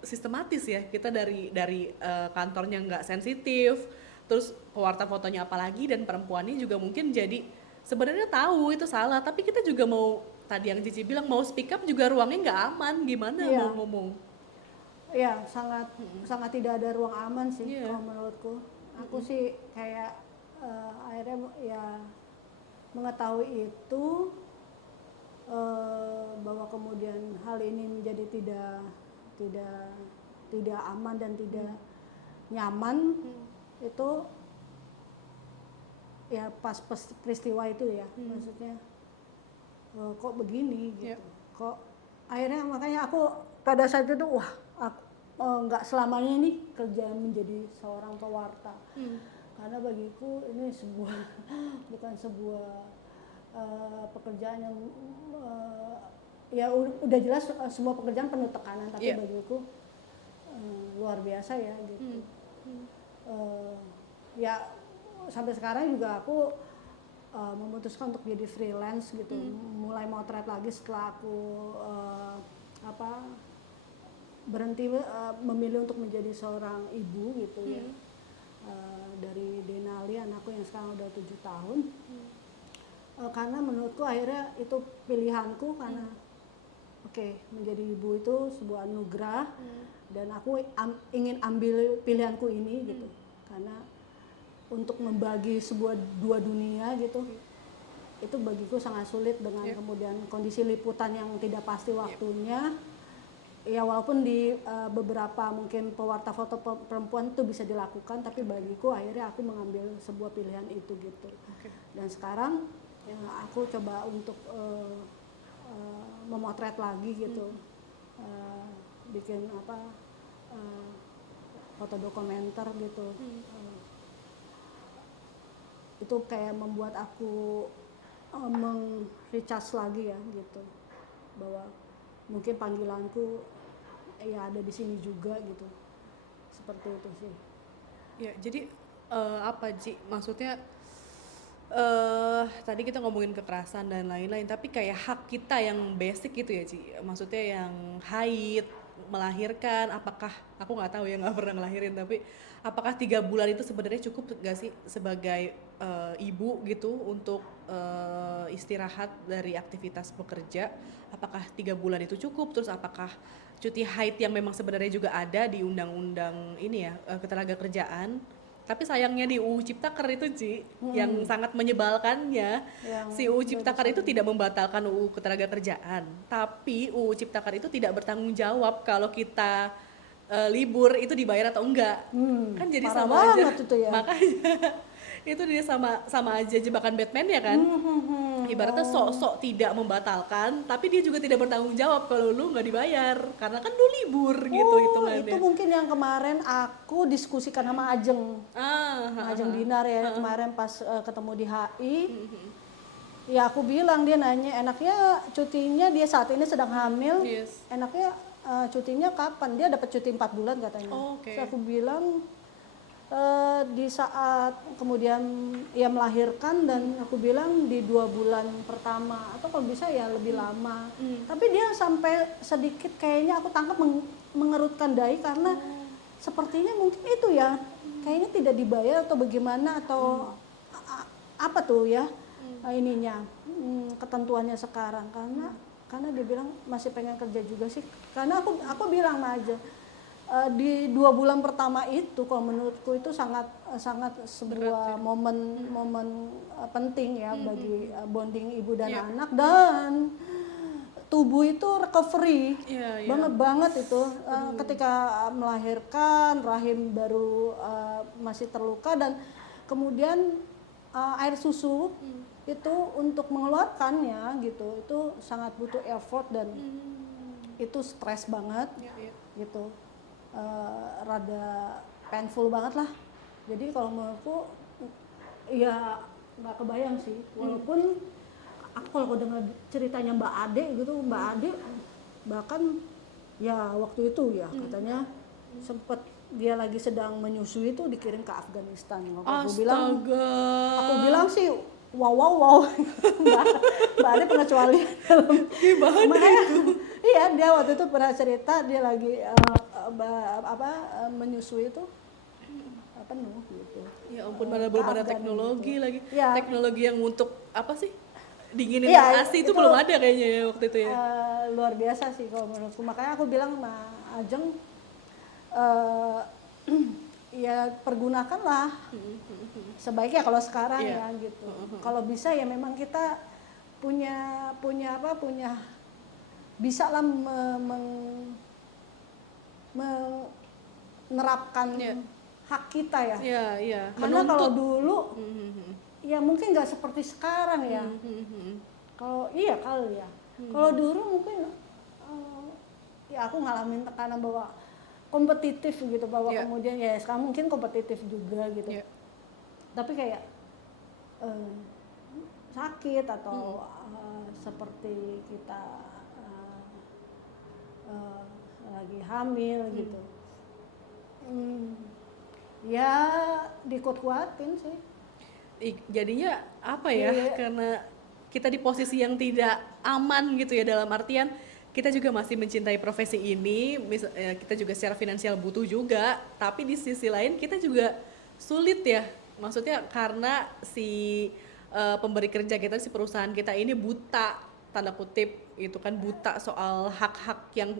sistematis ya, kita dari kantornya nggak sensitif, terus pewarta fotonya apalagi, dan perempuannya juga mungkin jadi sebenarnya tahu itu salah, tapi kita juga mau, tadi yang Cici bilang mau speak up juga ruangnya nggak aman, gimana Iya. mau ngomong. Ya, sangat tidak ada ruang aman sih Iya. kalau menurutku. Aku sih kayak akhirnya ya mengetahui itu, bahwa kemudian hal ini menjadi tidak aman dan tidak nyaman, itu ya pas peristiwa itu ya, maksudnya kok begini gitu. Yep. Kok akhirnya makanya aku pada saat itu wah, aku nggak selamanya ini kerja menjadi seorang pewarta. Karena bagiku ini sebuah bukan sebuah pekerjaan yang ya udah jelas semua pekerjaan penuh tekanan, tapi bagiku luar biasa ya gitu. Ya sampai sekarang juga aku memutuskan untuk jadi freelance gitu, mulai motret lagi setelah aku berhenti memilih untuk menjadi seorang ibu gitu ya. Dari Denali anakku yang sekarang udah 7 tahun. Karena menurutku akhirnya itu pilihanku, karena menjadi ibu itu sebuah anugerah, dan aku ingin ambil pilihanku ini gitu, karena untuk membagi sebuah dua dunia gitu, itu bagiku sangat sulit dengan kemudian kondisi liputan yang tidak pasti waktunya. Ya walaupun di beberapa mungkin pewarta foto perempuan itu bisa dilakukan, tapi bagiku akhirnya aku mengambil sebuah pilihan itu gitu. Dan sekarang ya, aku coba untuk memotret lagi gitu, bikin foto dokumenter gitu. Itu kayak membuat aku meng-recharge lagi ya gitu, bahwa mungkin panggilanku ya ada di sini juga gitu, seperti itu sih. Ya jadi apa Ci, maksudnya tadi kita ngomongin kekerasan dan lain-lain, tapi kayak hak kita yang basic gitu ya Ci, maksudnya yang haid, melahirkan, apakah, aku nggak tahu ya, nggak pernah ngelahirin, tapi apakah 3 bulan itu sebenarnya cukup nggak sih sebagai ibu gitu untuk istirahat dari aktivitas bekerja? Apakah 3 bulan itu cukup? Terus apakah cuti haid yang memang sebenarnya juga ada di undang-undang ini ya, ketenaga kerjaan, tapi sayangnya di UU Ciptaker itu Ci, yang sangat menyebalkannya, si UU Ciptaker itu tidak membatalkan UU ketenaga kerjaan, tapi UU Ciptaker itu tidak bertanggung jawab kalau kita libur itu dibayar atau enggak. Kan jadi Parah sama aja itu ya. makanya itu dia sama aja jebakan Batman ya kan. Ibaratnya sok-sok tidak membatalkan, tapi dia juga tidak bertanggung jawab kalau lu nggak dibayar, karena kan lu libur gitu hitungannya. Itu mungkin yang kemarin aku diskusikan sama Ajeng, Ajeng Dinar ya, kemarin pas ketemu di HI. Ya aku bilang, dia nanya enaknya cutinya, dia saat ini sedang hamil, enaknya cutinya kapan? Dia dapat cuti 4 bulan katanya. Terus aku bilang di saat kemudian ia melahirkan, dan aku bilang di 2 bulan pertama atau kalau bisa ya lebih lama. Tapi dia sampai sedikit kayaknya aku tangkap mengerutkan dahi, karena sepertinya mungkin itu ya, kayaknya tidak dibayar atau bagaimana atau apa tuh ya ininya ketentuannya sekarang, karena dia bilang masih pengen kerja juga sih, karena aku bilang aja di 2 bulan pertama itu kalau menurutku itu sangat sebuah momen penting ya bagi bonding ibu dan anak, dan tubuh itu recovery banget itu ketika melahirkan, rahim baru masih terluka, dan kemudian air susu itu untuk mengeluarkannya gitu, itu sangat butuh effort dan itu stres banget gitu, rada painful banget lah. Jadi kalau menurutku ya nggak kebayang sih, walaupun aku kalau dengar ceritanya Mbak Ade gitu, Mbak Ade bahkan ya waktu itu ya katanya sempet dia lagi sedang menyusui itu dikirim ke Afghanistan. Aku bilang sih wow Mbak Ade pengecualian. Gimana itu? Iya, dia waktu itu pernah cerita dia lagi menyusui itu penuh gitu. Ya ampun, mana belum ada teknologi gitu lagi. Ya. Teknologi yang untuk apa sih? Dinginin ASI itu belum ada kayaknya ya waktu itu ya. Luar biasa sih kalau menurutku. Makanya aku bilang sama Ajeng ya pergunakanlah sebaiknya kalau sekarang ya gitu. Kalau bisa ya memang kita punya bisa lah menerapkan hak kita ya. Karena kalau dulu ya mungkin nggak seperti sekarang ya. Kalau kali ya. Kalau dulu mungkin ya aku ngalamin tekanan bahwa kompetitif gitu, bahwa kemudian ya sekarang mungkin kompetitif juga gitu. Tapi kayak sakit atau seperti kita lagi hamil gitu. Ya dikuat-kuatin sih. Jadinya apa ya? Karena kita di posisi yang tidak aman gitu ya, dalam artian kita juga masih mencintai profesi ini, kita juga secara finansial butuh juga, tapi di sisi lain kita juga sulit ya, maksudnya karena si pemberi kerja kita, si perusahaan kita ini buta, tanda kutip itu kan, buta soal hak-hak yang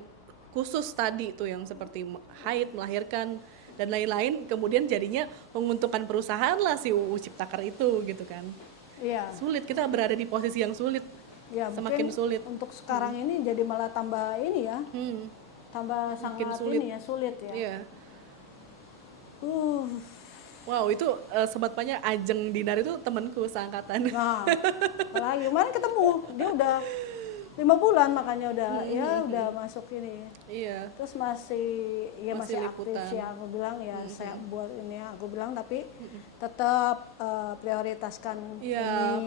khusus tadi tuh, yang seperti haid, melahirkan dan lain-lain, kemudian jadinya menguntungkan perusahaan lah si UU Ciptaker itu gitu kan. Sulit, kita berada di posisi yang sulit. Ya, semakin sulit untuk sekarang ini, jadi malah tambah ini ya, tambah sangat sulit. Ini ya, sulit ya. Wow, itu sobat Panya, Ajeng Dinar itu temanku seangkatan. Nah, lagi kemarin ketemu, dia udah 5 bulan makanya udah udah masuk ini. Terus masih aktif sih, aku bilang ya saya buat ini, aku bilang tapi tetap prioritaskan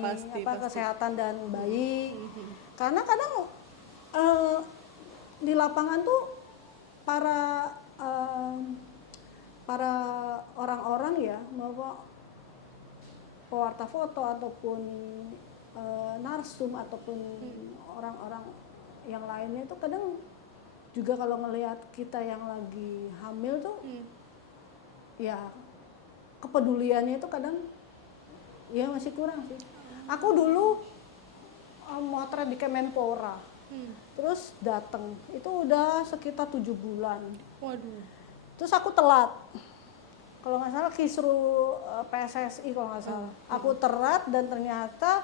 pasti. Kesehatan dan bayi. Karena kadang di lapangan tuh para orang-orang ya, bahwa pewarta foto ataupun narsum ataupun orang-orang yang lainnya itu kadang juga kalau ngelihat kita yang lagi hamil tuh ya kepeduliannya itu kadang ya masih kurang sih. Aku dulu motret di Kemenpora, terus datang itu udah sekitar 7 bulan. Waduh. Terus aku telat, kalau nggak salah kisru PSSI kalau nggak salah. Aku telat dan ternyata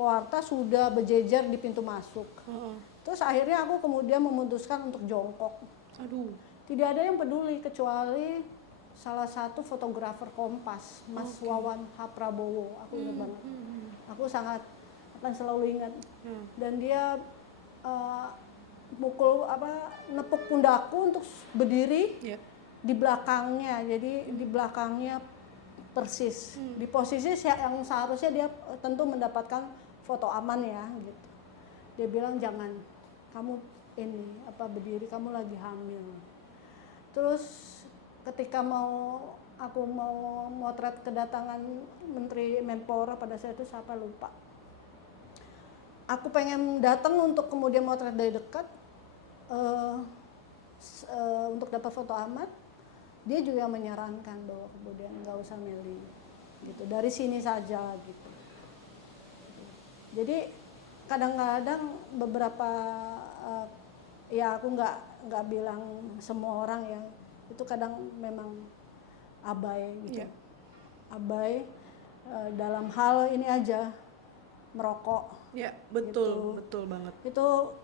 pewarta sudah berjejer di pintu masuk. Terus akhirnya aku kemudian memutuskan untuk jongkok. Aduh. Tidak ada yang peduli kecuali salah satu fotografer Kompas, Mas Wawan H. Prabowo. Aku ingat banget. Aku sangat akan selalu ingat. Dan dia nepuk pundakku untuk berdiri di belakangnya. Jadi di belakangnya persis di posisi yang seharusnya dia tentu mendapatkan foto aman ya gitu. Dia bilang jangan kamu ini berdiri, kamu lagi hamil. Terus ketika aku mau motret kedatangan Menteri Menpora pada saat itu, siapa lupa. Aku pengen datang untuk kemudian motret dari dekat untuk dapat foto aman. dia juga menyarankan bahwa kemudian nggak usah Meli gitu, dari sini saja gitu. Jadi kadang-kadang beberapa ya aku nggak bilang semua orang yang itu kadang memang abai gitu, abai dalam hal ini aja, merokok. Ya, betul, Gitu. betul banget. Itu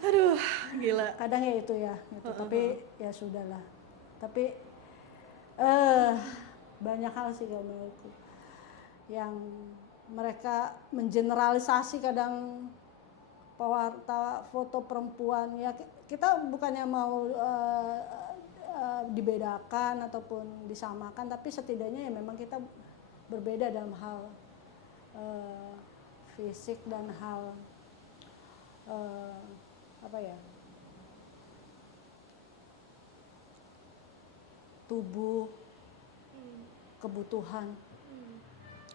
Aduh, gila. kadang ya itu ya gitu. Tapi ya sudahlah. Tapi banyak hal sih kalau menurutku yang mereka mengeneralisasi kadang pewarta foto perempuan. Ya kita bukannya mau dibedakan ataupun disamakan, tapi setidaknya ya memang kita berbeda dalam hal fisik dan hal apa ya, tubuh, kebutuhan.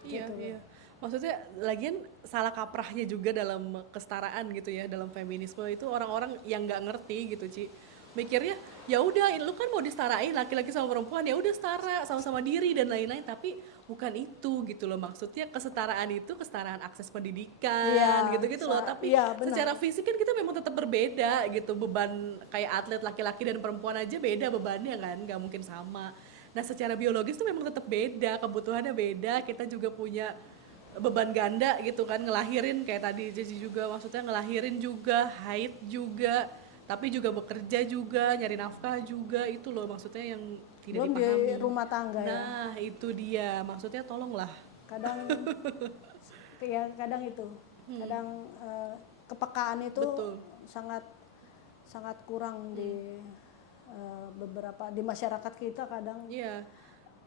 Iya, Gitu. iya. Maksudnya lagian salah kaprahnya juga dalam kesetaraan gitu ya, dalam feminisme itu orang-orang yang nggak ngerti gitu, Ci. Mikirnya ya udah lu kan mau disetarain laki-laki sama perempuan, ya udah setara sama-sama diri dan lain-lain, tapi bukan itu gitu loh. Maksudnya kesetaraan itu kesetaraan akses pendidikan Iya, gitu-gitu loh, tapi iya, benar. secara fisik kan kita memang tetap berbeda gitu. Beban kayak atlet laki-laki dan perempuan aja beda bebannya kan, nggak mungkin sama. Nah, secara biologis tuh memang tetap beda, kebutuhannya beda. Kita juga punya beban ganda gitu kan, ngelahirin kayak tadi Jeci juga, maksudnya ngelahirin juga, haid juga, tapi juga bekerja juga, nyari nafkah juga, itu loh maksudnya yang tidak Belum dipahami. di rumah tangga ya. Nah, itu dia, maksudnya tolonglah. Kadang ya kadang itu. Kadang kepekaan itu Betul. sangat sangat kurang di beberapa di masyarakat kita kadang. Iya,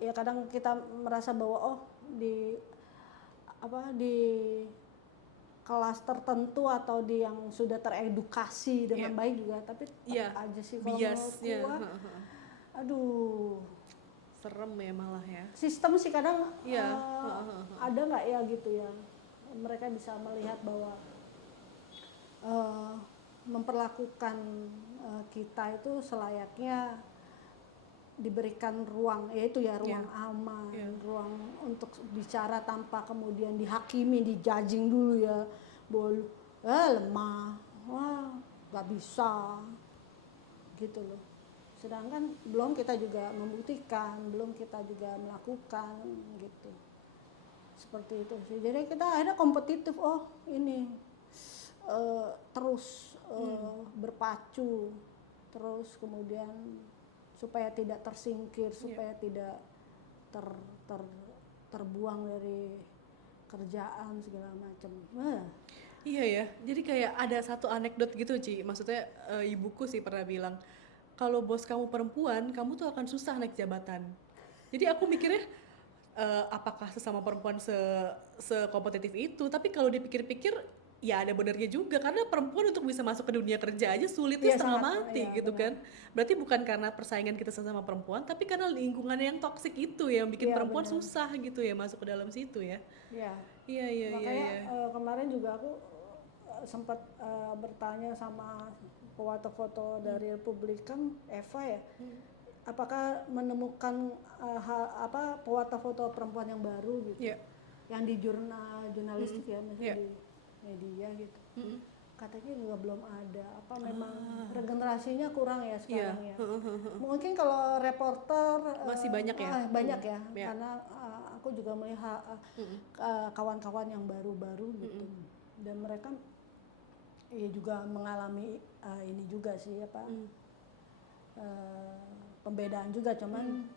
Ya kadang kita merasa bahwa oh di di kelas tertentu atau di yang sudah teredukasi dengan baik juga, tapi tetap aja sih kalau biasnya, menurutku aduh, serem ya malah ya. sistem sih kadang Iya, ada nggak ya gitu ya, mereka bisa melihat bahwa memperlakukan kita itu selayaknya diberikan ruang, yaitu ya ruang aman, ruang untuk bicara tanpa kemudian dihakimi, dijudging dulu ya, lemah, wah nggak bisa, gitu loh. Sedangkan belum kita juga membuktikan, belum kita juga melakukan, gitu. Seperti itu sih. Jadi kita akhirnya kompetitif, oh ini terus berpacu, terus kemudian supaya tidak tersingkir, supaya tidak terbuang dari kerjaan segala macam. Iya ya, jadi kayak ada satu anekdot gitu Ci, maksudnya ibuku sih pernah bilang, kalau bos kamu perempuan, kamu tuh akan susah naik jabatan. Jadi aku mikirnya, apakah sesama perempuan sekompetitif itu, tapi kalau dipikir-pikir, ya ada benarnya juga, karena perempuan untuk bisa masuk ke dunia kerja aja sulitnya setengah mati gitu kan. Berarti bukan karena persaingan kita sesama perempuan, tapi karena lingkungan yang toksik itu yang bikin perempuan susah gitu ya masuk ke dalam situ ya. Iya. Makanya kemarin juga aku sempat bertanya sama pewarta foto dari Republikan, Eva ya, apakah menemukan pewarta foto perempuan yang baru gitu, yang di jurnalistik ya, misalnya di media gitu. Katanya juga belum ada, apa memang regenerasinya kurang ya sekarang ya. Mungkin kalau reporter masih banyak ya. Banyak ya, karena aku juga melihat kawan-kawan yang baru-baru gitu, dan mereka ya juga mengalami ini juga sih apa pembedaan juga, cuman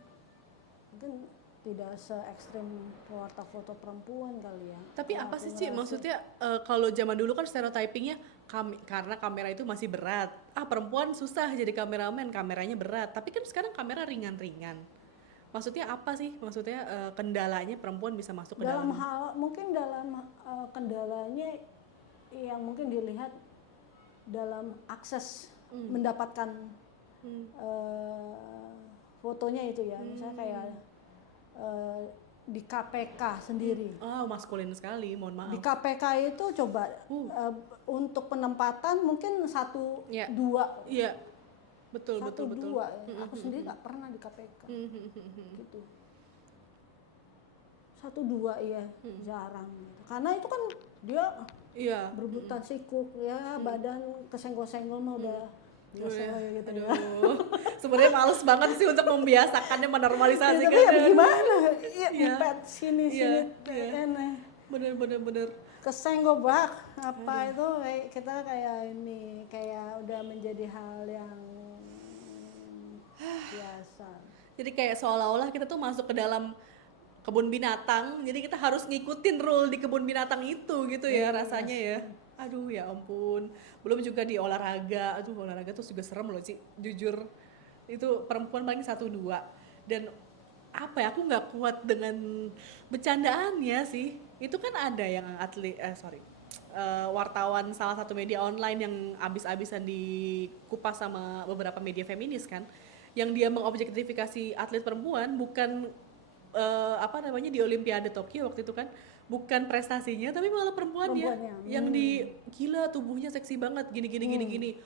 mungkin tidak se ekstrim pewarta foto perempuan kali ya. Tapi apa sih Ci, maksudnya kalau zaman dulu kan stereotypingnya karena kamera itu masih berat, perempuan susah jadi kameramen, kameranya berat, tapi kan sekarang kamera ringan-ringan. Maksudnya apa sih, maksudnya kendalanya perempuan bisa masuk ke dalam hal, mungkin dalam kendalanya yang mungkin dilihat dalam akses mendapatkan fotonya itu ya, misalnya kayak di KPK sendiri. Maskulin sekali, mohon maaf. Di KPK itu coba untuk penempatan mungkin 1, 2. Iya, Betul, satu betul, betul. dua ya. Aku sendiri nggak pernah di KPK gitu, satu dua ya jarang gitu. Karena itu kan dia Iya. berbutan sikuk ya, badan kesenggol-senggol mah udah biasa Iya, ya gitu ya. aduh. Sebenarnya males banget sih untuk membiasakannya, Ya, menormalisasikan. tapi ya gimana? Iya, Iya. empet sini Iya, sini iya. aneh. Bener. Kesenggol bak apa itu kayak kita kayak ini kayak udah menjadi hal yang biasa. Jadi kayak seolah-olah kita tuh masuk ke dalam kebun binatang, jadi kita harus ngikutin rule di kebun binatang itu gitu ya rasanya ya. Aduh ya ampun, belum juga di olahraga, aduh olahraga tuh juga serem loh Ci, jujur. Itu perempuan paling satu dua, dan apa ya, aku nggak kuat dengan bercandaannya sih. Itu kan ada yang wartawan salah satu media online yang abis-abisan dikupas sama beberapa media feminis kan, yang dia mengobjektifikasi atlet perempuan bukan apa namanya di Olimpiade Tokyo waktu itu kan, bukan prestasinya tapi malah perempuannya yang di gila tubuhnya seksi banget gini.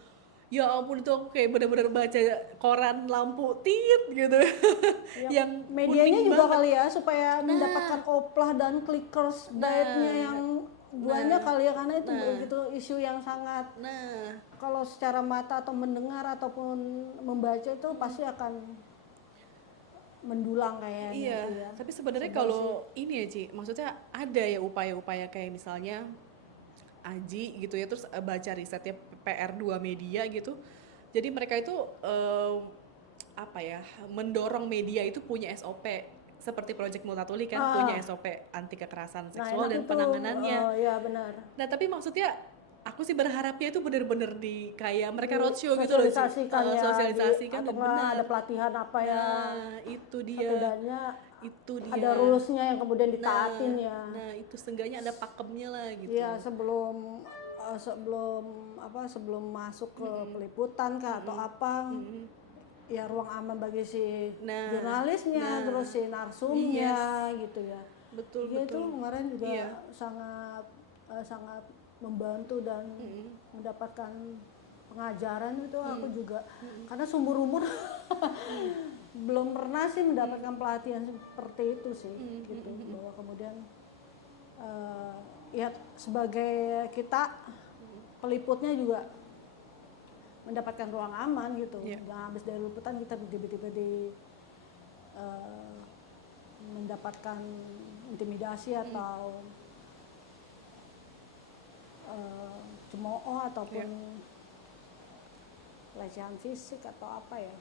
Ya ampun, itu aku kayak bener-bener baca koran lampu tit gitu. Yang Medianya kuning juga banget. kali ya supaya mendapatkan oplah dan clickers dietnya yang banyak kali ya, karena itu begitu isu yang sangat kalau secara mata atau mendengar ataupun membaca itu pasti akan mendulang kayaknya Iya, itu ya. tapi sebenarnya kalau ini ya Ci, maksudnya ada ya upaya-upaya kayak misalnya Aji gitu ya, terus baca risetnya PR2 Media gitu. Jadi mereka itu apa ya, mendorong media itu punya SOP seperti Project Multatuli kan punya SOP anti kekerasan seksual dan itu, penanganannya. ya benar. Nah tapi maksudnya aku sih berharapnya itu bener-bener di kayak mereka roadshow gitu loh Ci. Sosialisasikan ya, Sosialisasikan atau dan nggak benar. ada pelatihan apa ya, Nah itu dia. setidaknya Itu dia. ada rulesnya yang kemudian ditaatin ya. Nah itu seenggaknya ada pakemnya lah gitu. Iya, sebelum sebelum masuk ke peliputan kah atau apa, ya ruang aman bagi si jurnalisnya, terus si narsumnya gitu ya. Betul. Itu kemarin juga Iya. sangat membantu dan mendapatkan pengajaran itu aku juga, karena seumur-umur belum pernah sih mendapatkan pelatihan seperti itu sih gitu, bahwa kemudian ya sebagai kita peliputnya juga mendapatkan ruang aman gitu. Nah, habis dari liputan kita tiba-tiba mendapatkan intimidasi atau cemooh ataupun pelecehan fisik atau apa ya.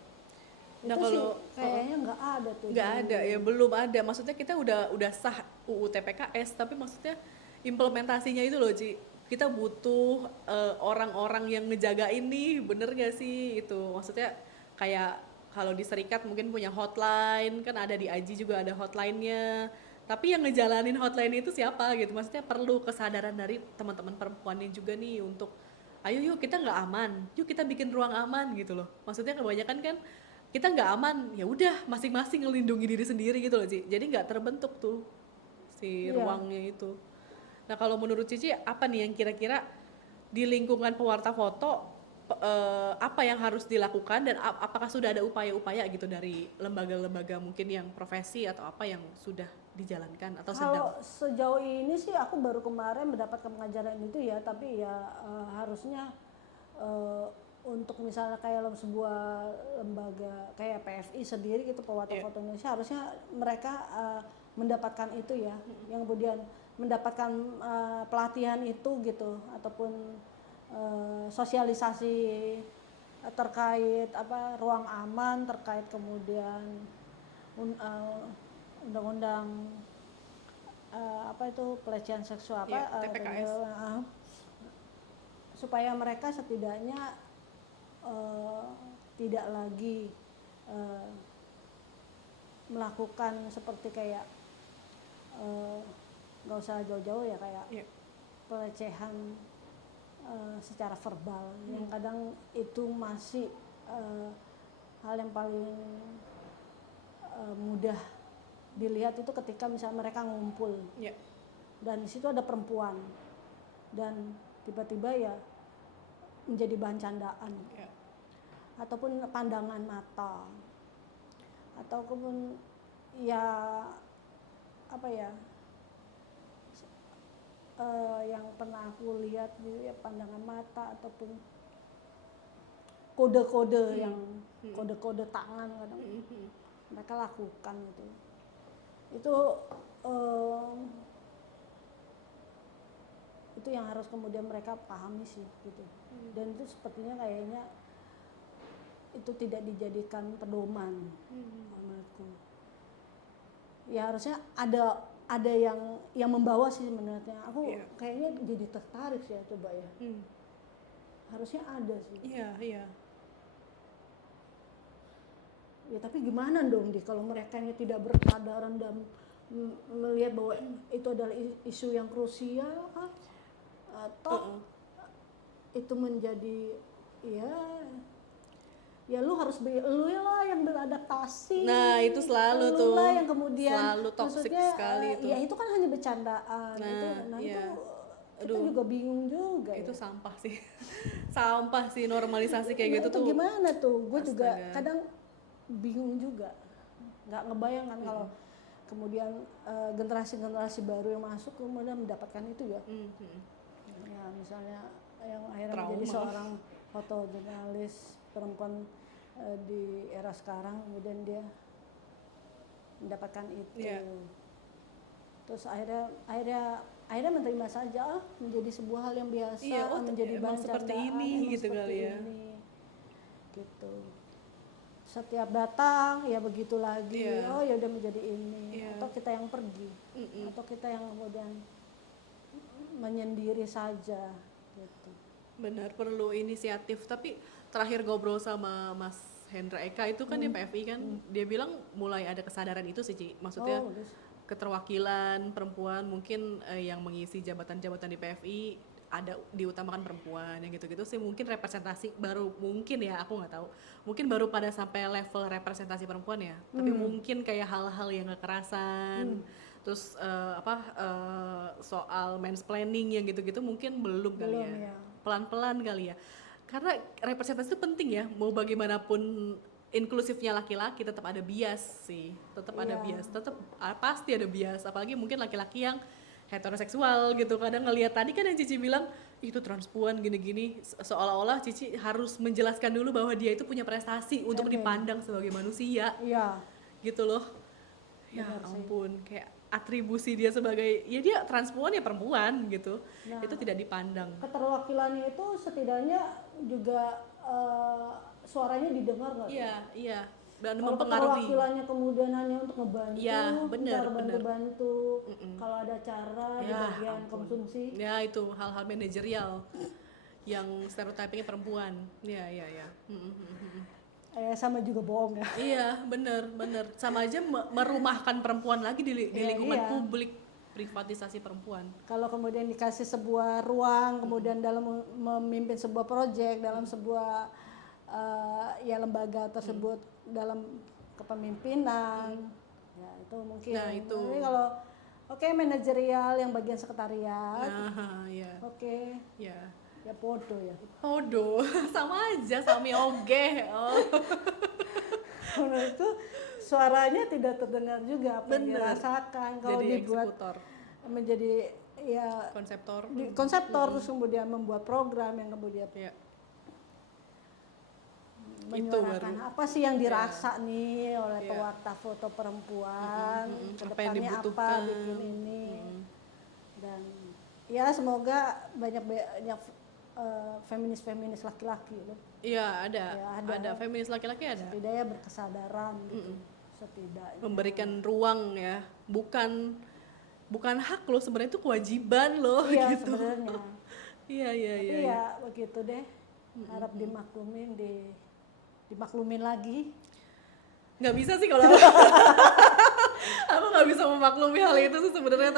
Nah Itu kalau sih kayaknya nggak ada tuh. nggak ada ya, belum ada. Maksudnya kita udah sah UU TPKS, tapi maksudnya implementasinya itu loh Ci. Kita butuh orang-orang yang ngejagain nih, bener gak sih itu? Maksudnya kayak kalau di Serikat mungkin punya hotline, kan ada di Aji juga ada hotline-nya. Tapi yang ngejalanin hotline itu siapa gitu? Maksudnya perlu kesadaran dari teman-teman perempuannya juga nih untuk ayo yuk kita nggak aman, yuk kita bikin ruang aman gitu loh. Maksudnya kebanyakan kan kita nggak aman, ya udah masing-masing ngelindungi diri sendiri gitu loh Ci. Jadi nggak terbentuk tuh si ruangnya itu. Nah kalau menurut Cici apa nih yang kira-kira di lingkungan pewarta foto apa yang harus dilakukan, dan apakah sudah ada upaya-upaya gitu dari lembaga-lembaga mungkin yang profesi atau apa yang sudah dijalankan atau sedang? Kalau sejauh ini sih aku baru kemarin mendapatkan pengajaran itu ya, tapi ya harusnya untuk misalnya kayak sebuah lembaga kayak PFI sendiri gitu, Pewarta Foto Indonesia, harusnya mereka mendapatkan itu ya, yang kemudian mendapatkan pelatihan itu gitu, ataupun sosialisasi terkait apa ruang aman, terkait kemudian undang-undang apa itu pelecehan seksual apa TPKS. supaya mereka setidaknya tidak lagi melakukan seperti kayak nggak usah jauh-jauh ya, kayak pelecehan secara verbal yang kadang itu masih hal yang paling mudah dilihat itu ketika misalnya mereka ngumpul dan di situ ada perempuan dan tiba-tiba ya menjadi bahan candaan. ataupun pandangan mata, ataupun ya apa ya, yang pernah aku lihat gitu ya, pandangan mata ataupun kode-kode yang kode-kode tangan kadang mereka lakukan gitu. Itu yang harus kemudian mereka pahami sih gitu. Dan itu sepertinya kayaknya itu tidak dijadikan pedoman menurutku. Ya harusnya ada yang membawa sih sebenarnya. Aku kayaknya jadi tertarik sih ya, coba ya. Harusnya ada sih. Iya. Ya tapi gimana dong kalau mereka yang tidak berkesadaran dan melihat bahwa itu adalah isu yang krusial kan? Atau itu menjadi ya lu harus lu lah yang beradaptasi. Nah itu selalu lu tuh lah yang kemudian selalu toxic sekali itu. Ya itu kan hanya bercandaan. Itu kita juga bingung juga. Itu ya. Sampah sih. Sampah sih normalisasi kayak gitu itu tuh. Gimana tuh? Gue juga Astaga. kadang bingung juga. Nggak ngebayangkan kalau kemudian generasi-generasi baru yang masuk kemudian mendapatkan itu ya. Ya misalnya yang akhirnya menjadi seorang fotojurnalis perempuan di era sekarang, kemudian dia mendapatkan itu. Terus akhirnya menerima saja menjadi sebuah hal yang biasa, menjadi bahan seperti candaan, ini gitu kali ya. Gitu. Setiap datang ya begitu lagi. Oh ya udah menjadi ini. Atau kita yang pergi. Atau kita yang kemudian menyendiri saja gitu. Benar, perlu inisiatif. Tapi terakhir ngobrol sama Mas Hendra Eka itu kan di PFI kan, dia bilang mulai ada kesadaran itu sih, Ci. Maksudnya keterwakilan perempuan mungkin yang mengisi jabatan-jabatan di PFI ada diutamakan perempuan yang gitu-gitu sih, mungkin representasi baru mungkin ya, aku nggak tahu, mungkin baru pada sampai level representasi perempuan ya, tapi mungkin kayak hal-hal yang kekerasan, terus soal mansplaining yang gitu-gitu mungkin belum kali ya, pelan-pelan kali ya, karena representasi itu penting ya, mau bagaimanapun inklusifnya laki-laki tetap ada bias sih, tetap ada bias, tetap pasti ada bias, apalagi mungkin laki-laki yang heteroseksual gitu, kadang ngelihat tadi kan yang Cici bilang itu transpuan gini-gini, seolah-olah Cici harus menjelaskan dulu bahwa dia itu punya prestasi untuk dipandang sebagai manusia, gitu loh. Ya ampun, kayak atribusi dia sebagai ya dia transpuan ya perempuan gitu, itu tidak dipandang. Keterwakilannya itu setidaknya juga suaranya didengar nggak? Iya. Dan kalau mempengaruhi. Keterwakilannya kemudian hanya untuk ngebantu, benar. bantu-bantu. Kalau ada cara di bagian konsumsi. Ya itu hal-hal manajerial yang stereotypingnya perempuan. Iya. Sama juga bohong ya. Iya benar. Sama aja merumahkan perempuan lagi di lingkungan publik, privatisasi perempuan. Kalau kemudian dikasih sebuah ruang, kemudian dalam memimpin sebuah proyek, dalam sebuah lembaga tersebut dalam kepemimpinan, ya itu mungkin. Nah itu. Tapi kalau manajerial yang bagian sekretariat, ya podo ya. Podo, sama aja, sami oge. Menurutku suaranya tidak terdengar juga apa yang dirasakan kalau dibuat eksekutor. Menjadi konseptor terus kemudian membuat program yang kemudian menyuarakan apa sih yang dirasa nih oleh pewarta foto perempuan, kedepannya apa bikin ini, dan ya semoga banyak feminis laki-laki loh. Iya ada feminis laki-laki ada. Setidaknya berkesadaran gitu, setidaknya. Memberikan ruang ya, bukan hak loh sebenarnya, itu kewajiban loh gitu. Sebenarnya. Iya. Ya begitu deh. Harap dimaklumin lagi. Nggak bisa sih kalau aku nggak bisa memaklumi hal itu sih sebenarnya,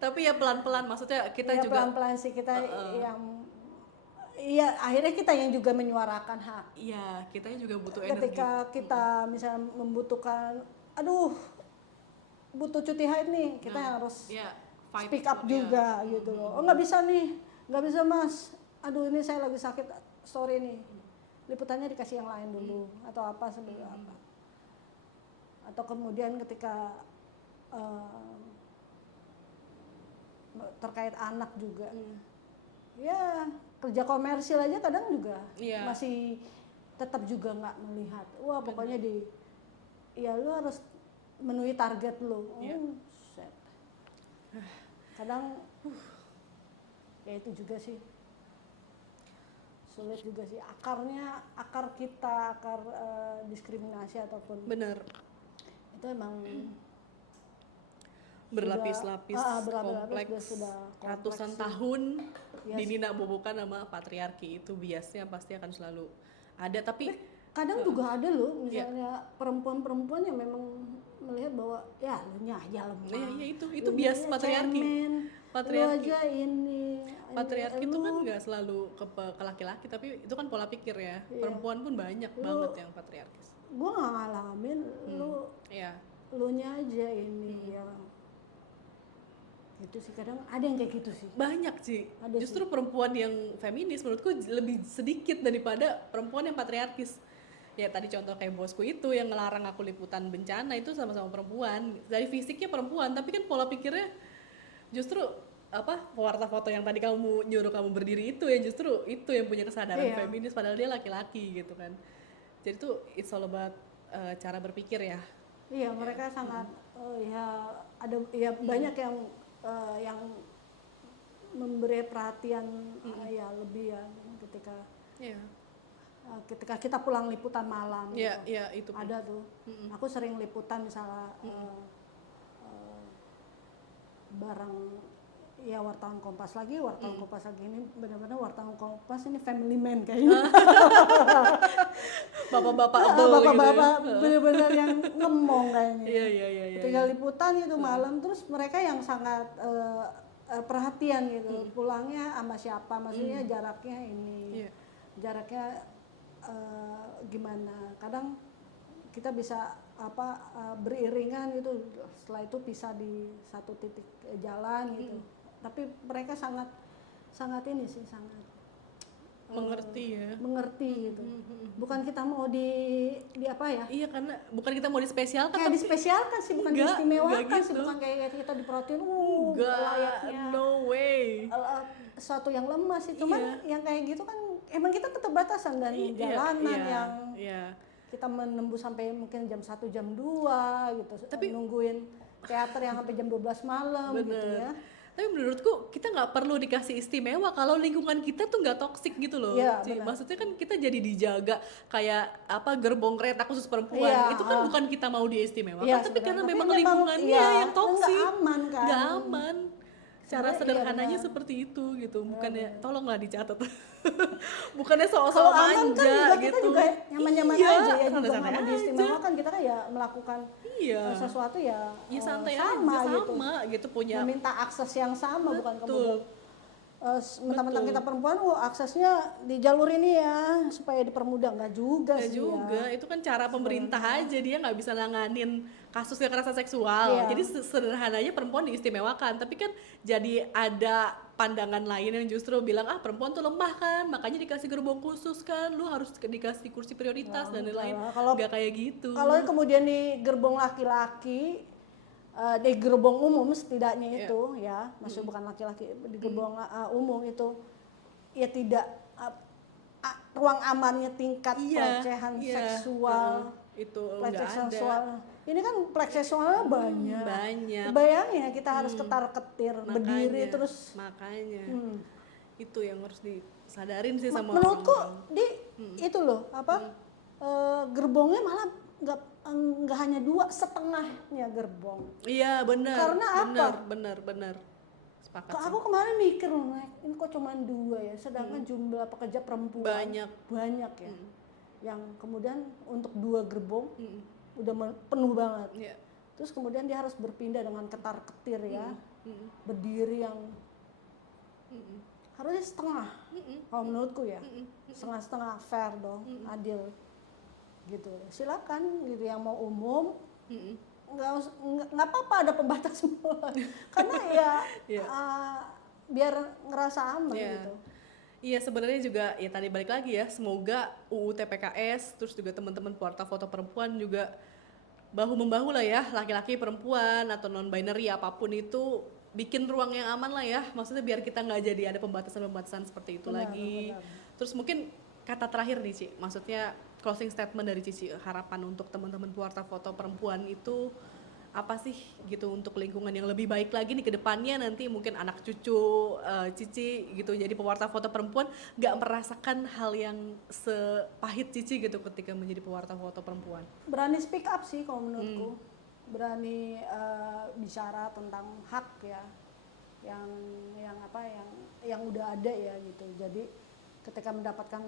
tapi ya pelan-pelan, maksudnya kita juga pelan-pelan sih kita akhirnya kita yang juga menyuarakan hak. Iya, kita juga butuh energi. Ketika kita misalnya membutuhkan, butuh cuti haid nih, kita harus speak up juga gitu loh. Oh nggak bisa nih, nggak bisa mas. Aduh ini saya lagi sakit, sorry nih. liputannya dikasih yang lain dulu atau apa sebelum apa. Atau kemudian ketika terkait anak juga, ya kerja komersil aja kadang juga masih tetap juga nggak melihat. Wah pokoknya ya lu harus memenuhi target lu. Set. Kadang ya itu juga sih sulit juga sih akar diskriminasi ataupun bener itu emang berlapis-lapis kompleks sudah ratusan sih. tahun Yes. dininabobokan sama patriarki, itu biasnya pasti akan selalu ada. Tapi kadang juga ada loh misalnya perempuan-perempuan yang memang melihat bahwa ya lu aja lemah. Iya itu bias patriarki. Lu aja ini Patriarki itu kan nggak selalu ke laki-laki, tapi itu kan pola pikir ya. Perempuan pun banyak banget yang patriarkis. Gua nggak ngalamin, lu nya aja ini ya. Gitu sih, kadang ada yang kayak gitu sih. Banyak sih. Ada justru perempuan yang feminis menurutku lebih sedikit daripada perempuan yang patriarkis. Ya tadi contoh kayak bosku itu yang ngelarang aku liputan bencana, itu sama-sama perempuan. Dari fisiknya perempuan, tapi kan pola pikirnya justru pewarta foto yang tadi kamu nyuruh kamu berdiri itu ya justru itu yang punya kesadaran feminis, padahal dia laki-laki gitu kan. Jadi tuh it's all about cara berpikir ya. Iya, mereka sangat banyak yang memberi perhatian ya lebih ya ketika kita pulang liputan malam gitu. Itu ada tuh. Aku sering liputan misalnya bareng ya wartawan Kompas lagi ini benar-benar wartawan Kompas ini family man kayaknya. Bapak-bapak benar-benar yang ngemong kayaknya. Iya. Tinggal liputan itu malam, terus mereka yang sangat perhatian gitu. Pulangnya sama siapa, maksudnya jaraknya ini. Jaraknya gimana. Kadang kita bisa beriringan gitu, setelah itu pisah di satu titik jalan gitu. Tapi mereka sangat ini sih, sangat mengerti gitu. Bukan kita mau di apa ya? Iya, karena bukan kita mau dispesialkan, kayak dispesialkan sih, bukan diistimewakan sih, bukan kayak kita diperhatiin layaknya no way sesuatu yang lemah sih. Cuman yang kayak gitu kan emang kita tetap batasan dan jalanan yang kita menembus sampai mungkin jam 1 jam 2 gitu. Tapi nungguin teater yang sampai jam 12 malam gitu ya. Tapi menurutku kita nggak perlu dikasih istimewa kalau lingkungan kita tuh nggak toksik gitu loh. Maksudnya kan kita jadi dijaga kayak gerbong kereta khusus perempuan. Itu kan bukan kita mau diistimewakan, tapi karena memang lingkungannya yang toksik. Nggak aman. Cara sederhananya seperti itu gitu. Bukannya tolonglah dicatat. Bukannya soal manja kan gitu. Kita juga nyaman-nyaman aja ya, juga nggak mau diistimewakan. Kita kan ya melakukan sesuatu santai sama gitu punya meminta akses yang sama. Bukan kemudian mentang-mentang kita perempuan aksesnya di jalur ini ya supaya dipermudah, nggak juga. Itu kan cara pemerintah aja, dia nggak bisa nanganin kasus kekerasan seksual. Jadi sederhananya perempuan diistimewakan, tapi kan jadi ada pandangan lain yang justru bilang perempuan tuh lemah kan, makanya dikasih gerbong khusus kan, lu harus dikasih kursi prioritas dan lain-lain. Nggak kayak gitu. Kalau kemudian di gerbong laki-laki, di gerbong umum setidaknya itu ya, maksud bukan laki-laki, di gerbong umum itu ya tidak ruang amannya tingkat pelecehan seksual. Itu pelecehan nggak seksual. ada. Ini kan pelecehan seksualnya banyak. Bayangin ya, kita harus ketar-ketir, berdiri terus. Makanya itu yang harus disadarin sih sama menurutku itu loh gerbongnya malah nggak hanya 2, setengahnya gerbong. Iya benar. Karena apa? Benar. Sepakat. Aku kemarin mikir ini kok cuma 2 ya, sedangkan jumlah pekerja perempuan banyak ya. Yang kemudian untuk 2 gerbong udah penuh banget. Terus kemudian dia harus berpindah dengan ketar-ketir ya, berdiri yang harusnya setengah. Kalau menurutku ya, setengah fair dong, adil. Gitu, silakan gitu yang mau umum, nggak apa-apa ada pembatas semua, karena biar ngerasa aman gitu. Iya sebenarnya juga ya tadi balik lagi ya, semoga UU TPKS terus juga teman-teman pewarta foto perempuan juga bahu membahu lah ya, laki-laki perempuan atau non binary apapun itu bikin ruang yang aman lah ya, maksudnya biar kita nggak jadi ada pembatasan-pembatasan seperti itu Benar, lagi. benar. Terus mungkin kata terakhir nih Ci, maksudnya closing statement dari Cici, harapan untuk teman-teman pewarta foto perempuan itu apa sih gitu untuk lingkungan yang lebih baik lagi nih ke depannya, nanti mungkin anak cucu Cici gitu jadi pewarta foto perempuan nggak merasakan hal yang sepahit Cici gitu ketika menjadi pewarta foto perempuan. Berani speak up sih kalau menurutku, berani bicara tentang hak ya, yang apa yang udah ada ya gitu. Jadi ketika mendapatkan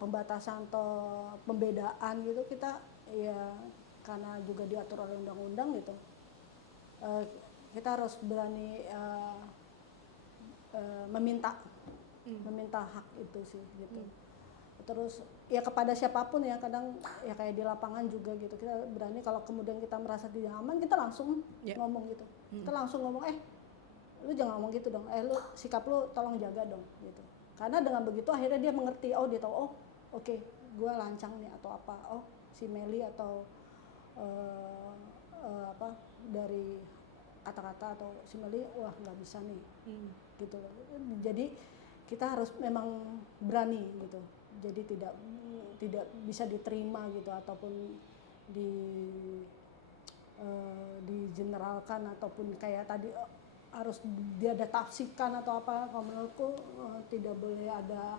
pembatasan atau pembedaan gitu, kita ya karena juga diatur oleh undang-undang gitu, kita harus berani meminta hak itu sih gitu. Terus ya kepada siapapun ya, kadang ya kayak di lapangan juga gitu, kita berani kalau kemudian kita merasa tidak aman, kita langsung ngomong gitu. Kita langsung ngomong, lu jangan ngomong gitu dong, lu sikap lu tolong jaga dong gitu. Karena dengan begitu akhirnya dia mengerti, dia tahu, oke, gue lancang nih atau apa, si Meli atau apa dari kata-kata atau si Meli, wah nggak bisa nih gitu. Jadi kita harus memang berani gitu, jadi tidak bisa diterima gitu ataupun di digeneralkan ataupun kayak tadi harus dia ada tafsirkan atau apa. Kalau menurutku tidak boleh ada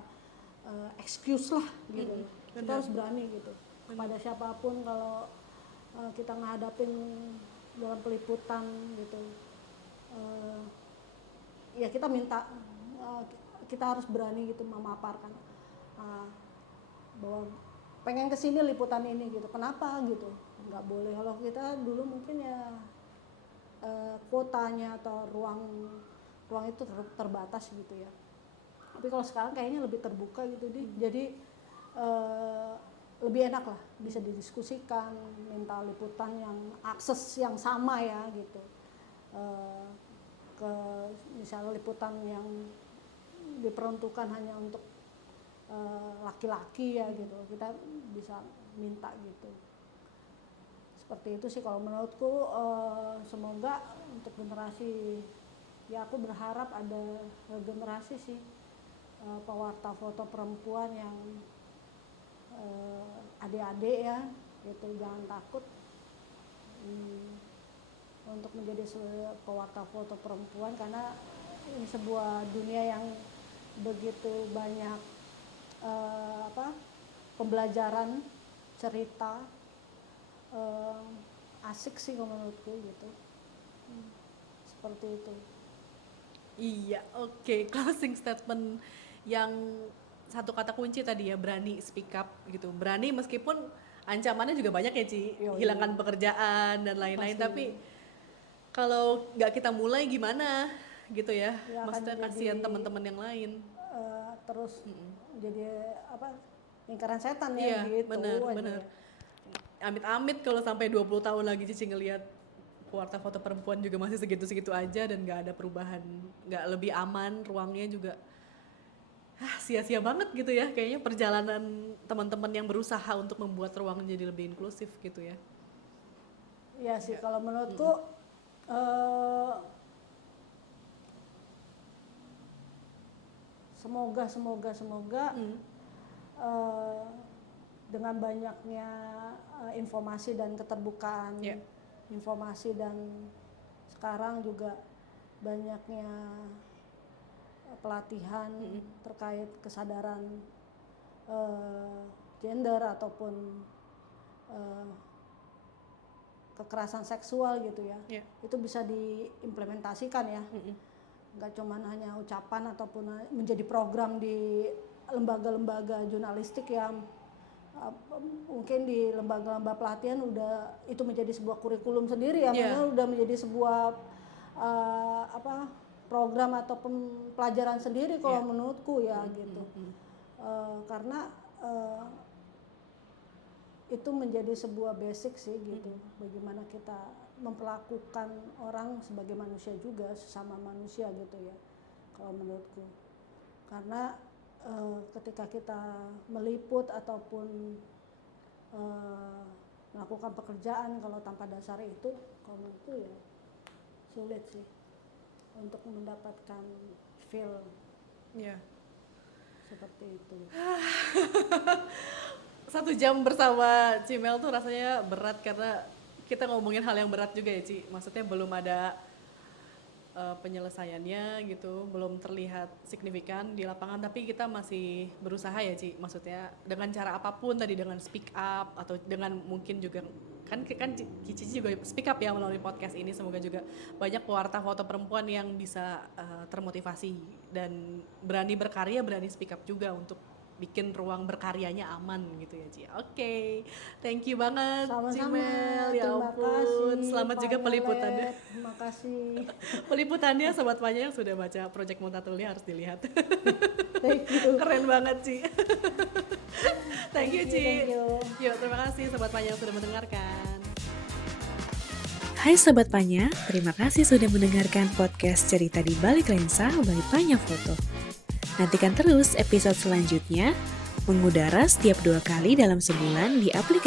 excuse lah gitu. Kita harus berani gitu kepada siapapun. Kalau kita ngadapin dalam peliputan gitu, ya kita minta, kita harus berani gitu memaparkan bahwa pengen kesini liputan ini gitu, kenapa gitu. Nggak boleh. Kalau kita dulu mungkin ya kuotanya atau ruang itu terbatas gitu ya, tapi kalau sekarang kayaknya lebih terbuka gitu jadi lebih enak lah, bisa didiskusikan, minta liputan yang akses yang sama ya gitu, ke misalnya liputan yang diperuntukkan hanya untuk laki-laki ya gitu, kita bisa minta gitu. Seperti itu sih kalau menurutku. Semoga untuk generasi, ya aku berharap ada generasi sih pewarta foto perempuan yang adik-adik ya gitu, jangan takut untuk menjadi pewarta foto perempuan, karena ini sebuah dunia yang begitu banyak pembelajaran, cerita, asik sih kalau menurutku gitu. Seperti itu. Iya, oke. Closing statement yang satu kata kunci tadi ya, berani speak up gitu. Berani meskipun ancamannya juga banyak ya Ci, hilangkan pekerjaan dan lain-lain. Tapi kalau nggak kita mulai gimana gitu ya, maksudnya kasihan teman-teman yang lain. Terus jadi lingkaran setan ya gitu. Bener. Amit-amit kalau sampai 20 tahun lagi Cici ngelihat pewarta foto perempuan juga masih segitu-segitu aja dan nggak ada perubahan, nggak lebih aman, ruangnya juga sia-sia banget gitu ya, kayaknya perjalanan teman-teman yang berusaha untuk membuat ruang jadi lebih inklusif gitu ya. Iya sih kalau menurutku semoga dengan banyaknya informasi dan keterbukaan informasi, dan sekarang juga banyaknya pelatihan terkait kesadaran gender ataupun kekerasan seksual gitu ya, itu bisa diimplementasikan ya, nggak cuma hanya ucapan ataupun menjadi program di lembaga-lembaga jurnalistik yang mungkin di lembaga-lembaga pelatihan udah itu menjadi sebuah kurikulum sendiri ya, udah menjadi sebuah program atau pelajaran sendiri kalau menurutku ya gitu. Karena itu menjadi sebuah basic sih gitu, bagaimana kita memperlakukan orang sebagai manusia juga, sesama manusia gitu ya kalau menurutku. Karena ketika kita meliput ataupun melakukan pekerjaan kalau tanpa dasar itu, kalau itu ya sulit sih untuk mendapatkan feel seperti itu. 1 jam bersama Cimel tuh rasanya berat karena kita ngomongin hal yang berat juga ya Ci. Maksudnya belum ada penyelesaiannya gitu, belum terlihat signifikan di lapangan, tapi kita masih berusaha ya Ci. Maksudnya dengan cara apapun tadi, dengan speak up atau dengan mungkin juga kan Cici juga speak up ya melalui podcast ini. Semoga juga banyak pewarta foto perempuan yang bisa termotivasi dan berani berkarya, berani speak up juga untuk bikin ruang berkaryanya aman gitu ya Ci. Oke, thank you banget Sama-sama, Cimel, ya terima ampun. kasih, Selamat Pak juga peliputannya. Nyalet, terima kasih. Peliputannya Sobat Panya yang sudah baca Project Multatuli harus dilihat. Thank you. Keren banget Ci. Thank you Ci. Thank you. Yuk, terima kasih Sobat Panya yang sudah mendengarkan. Hai Sobat Panya, terima kasih sudah mendengarkan podcast Cerita di Balik Lensa by Panya Foto. Nantikan terus episode selanjutnya, mengudara setiap 2 kali dalam sebulan di aplikasi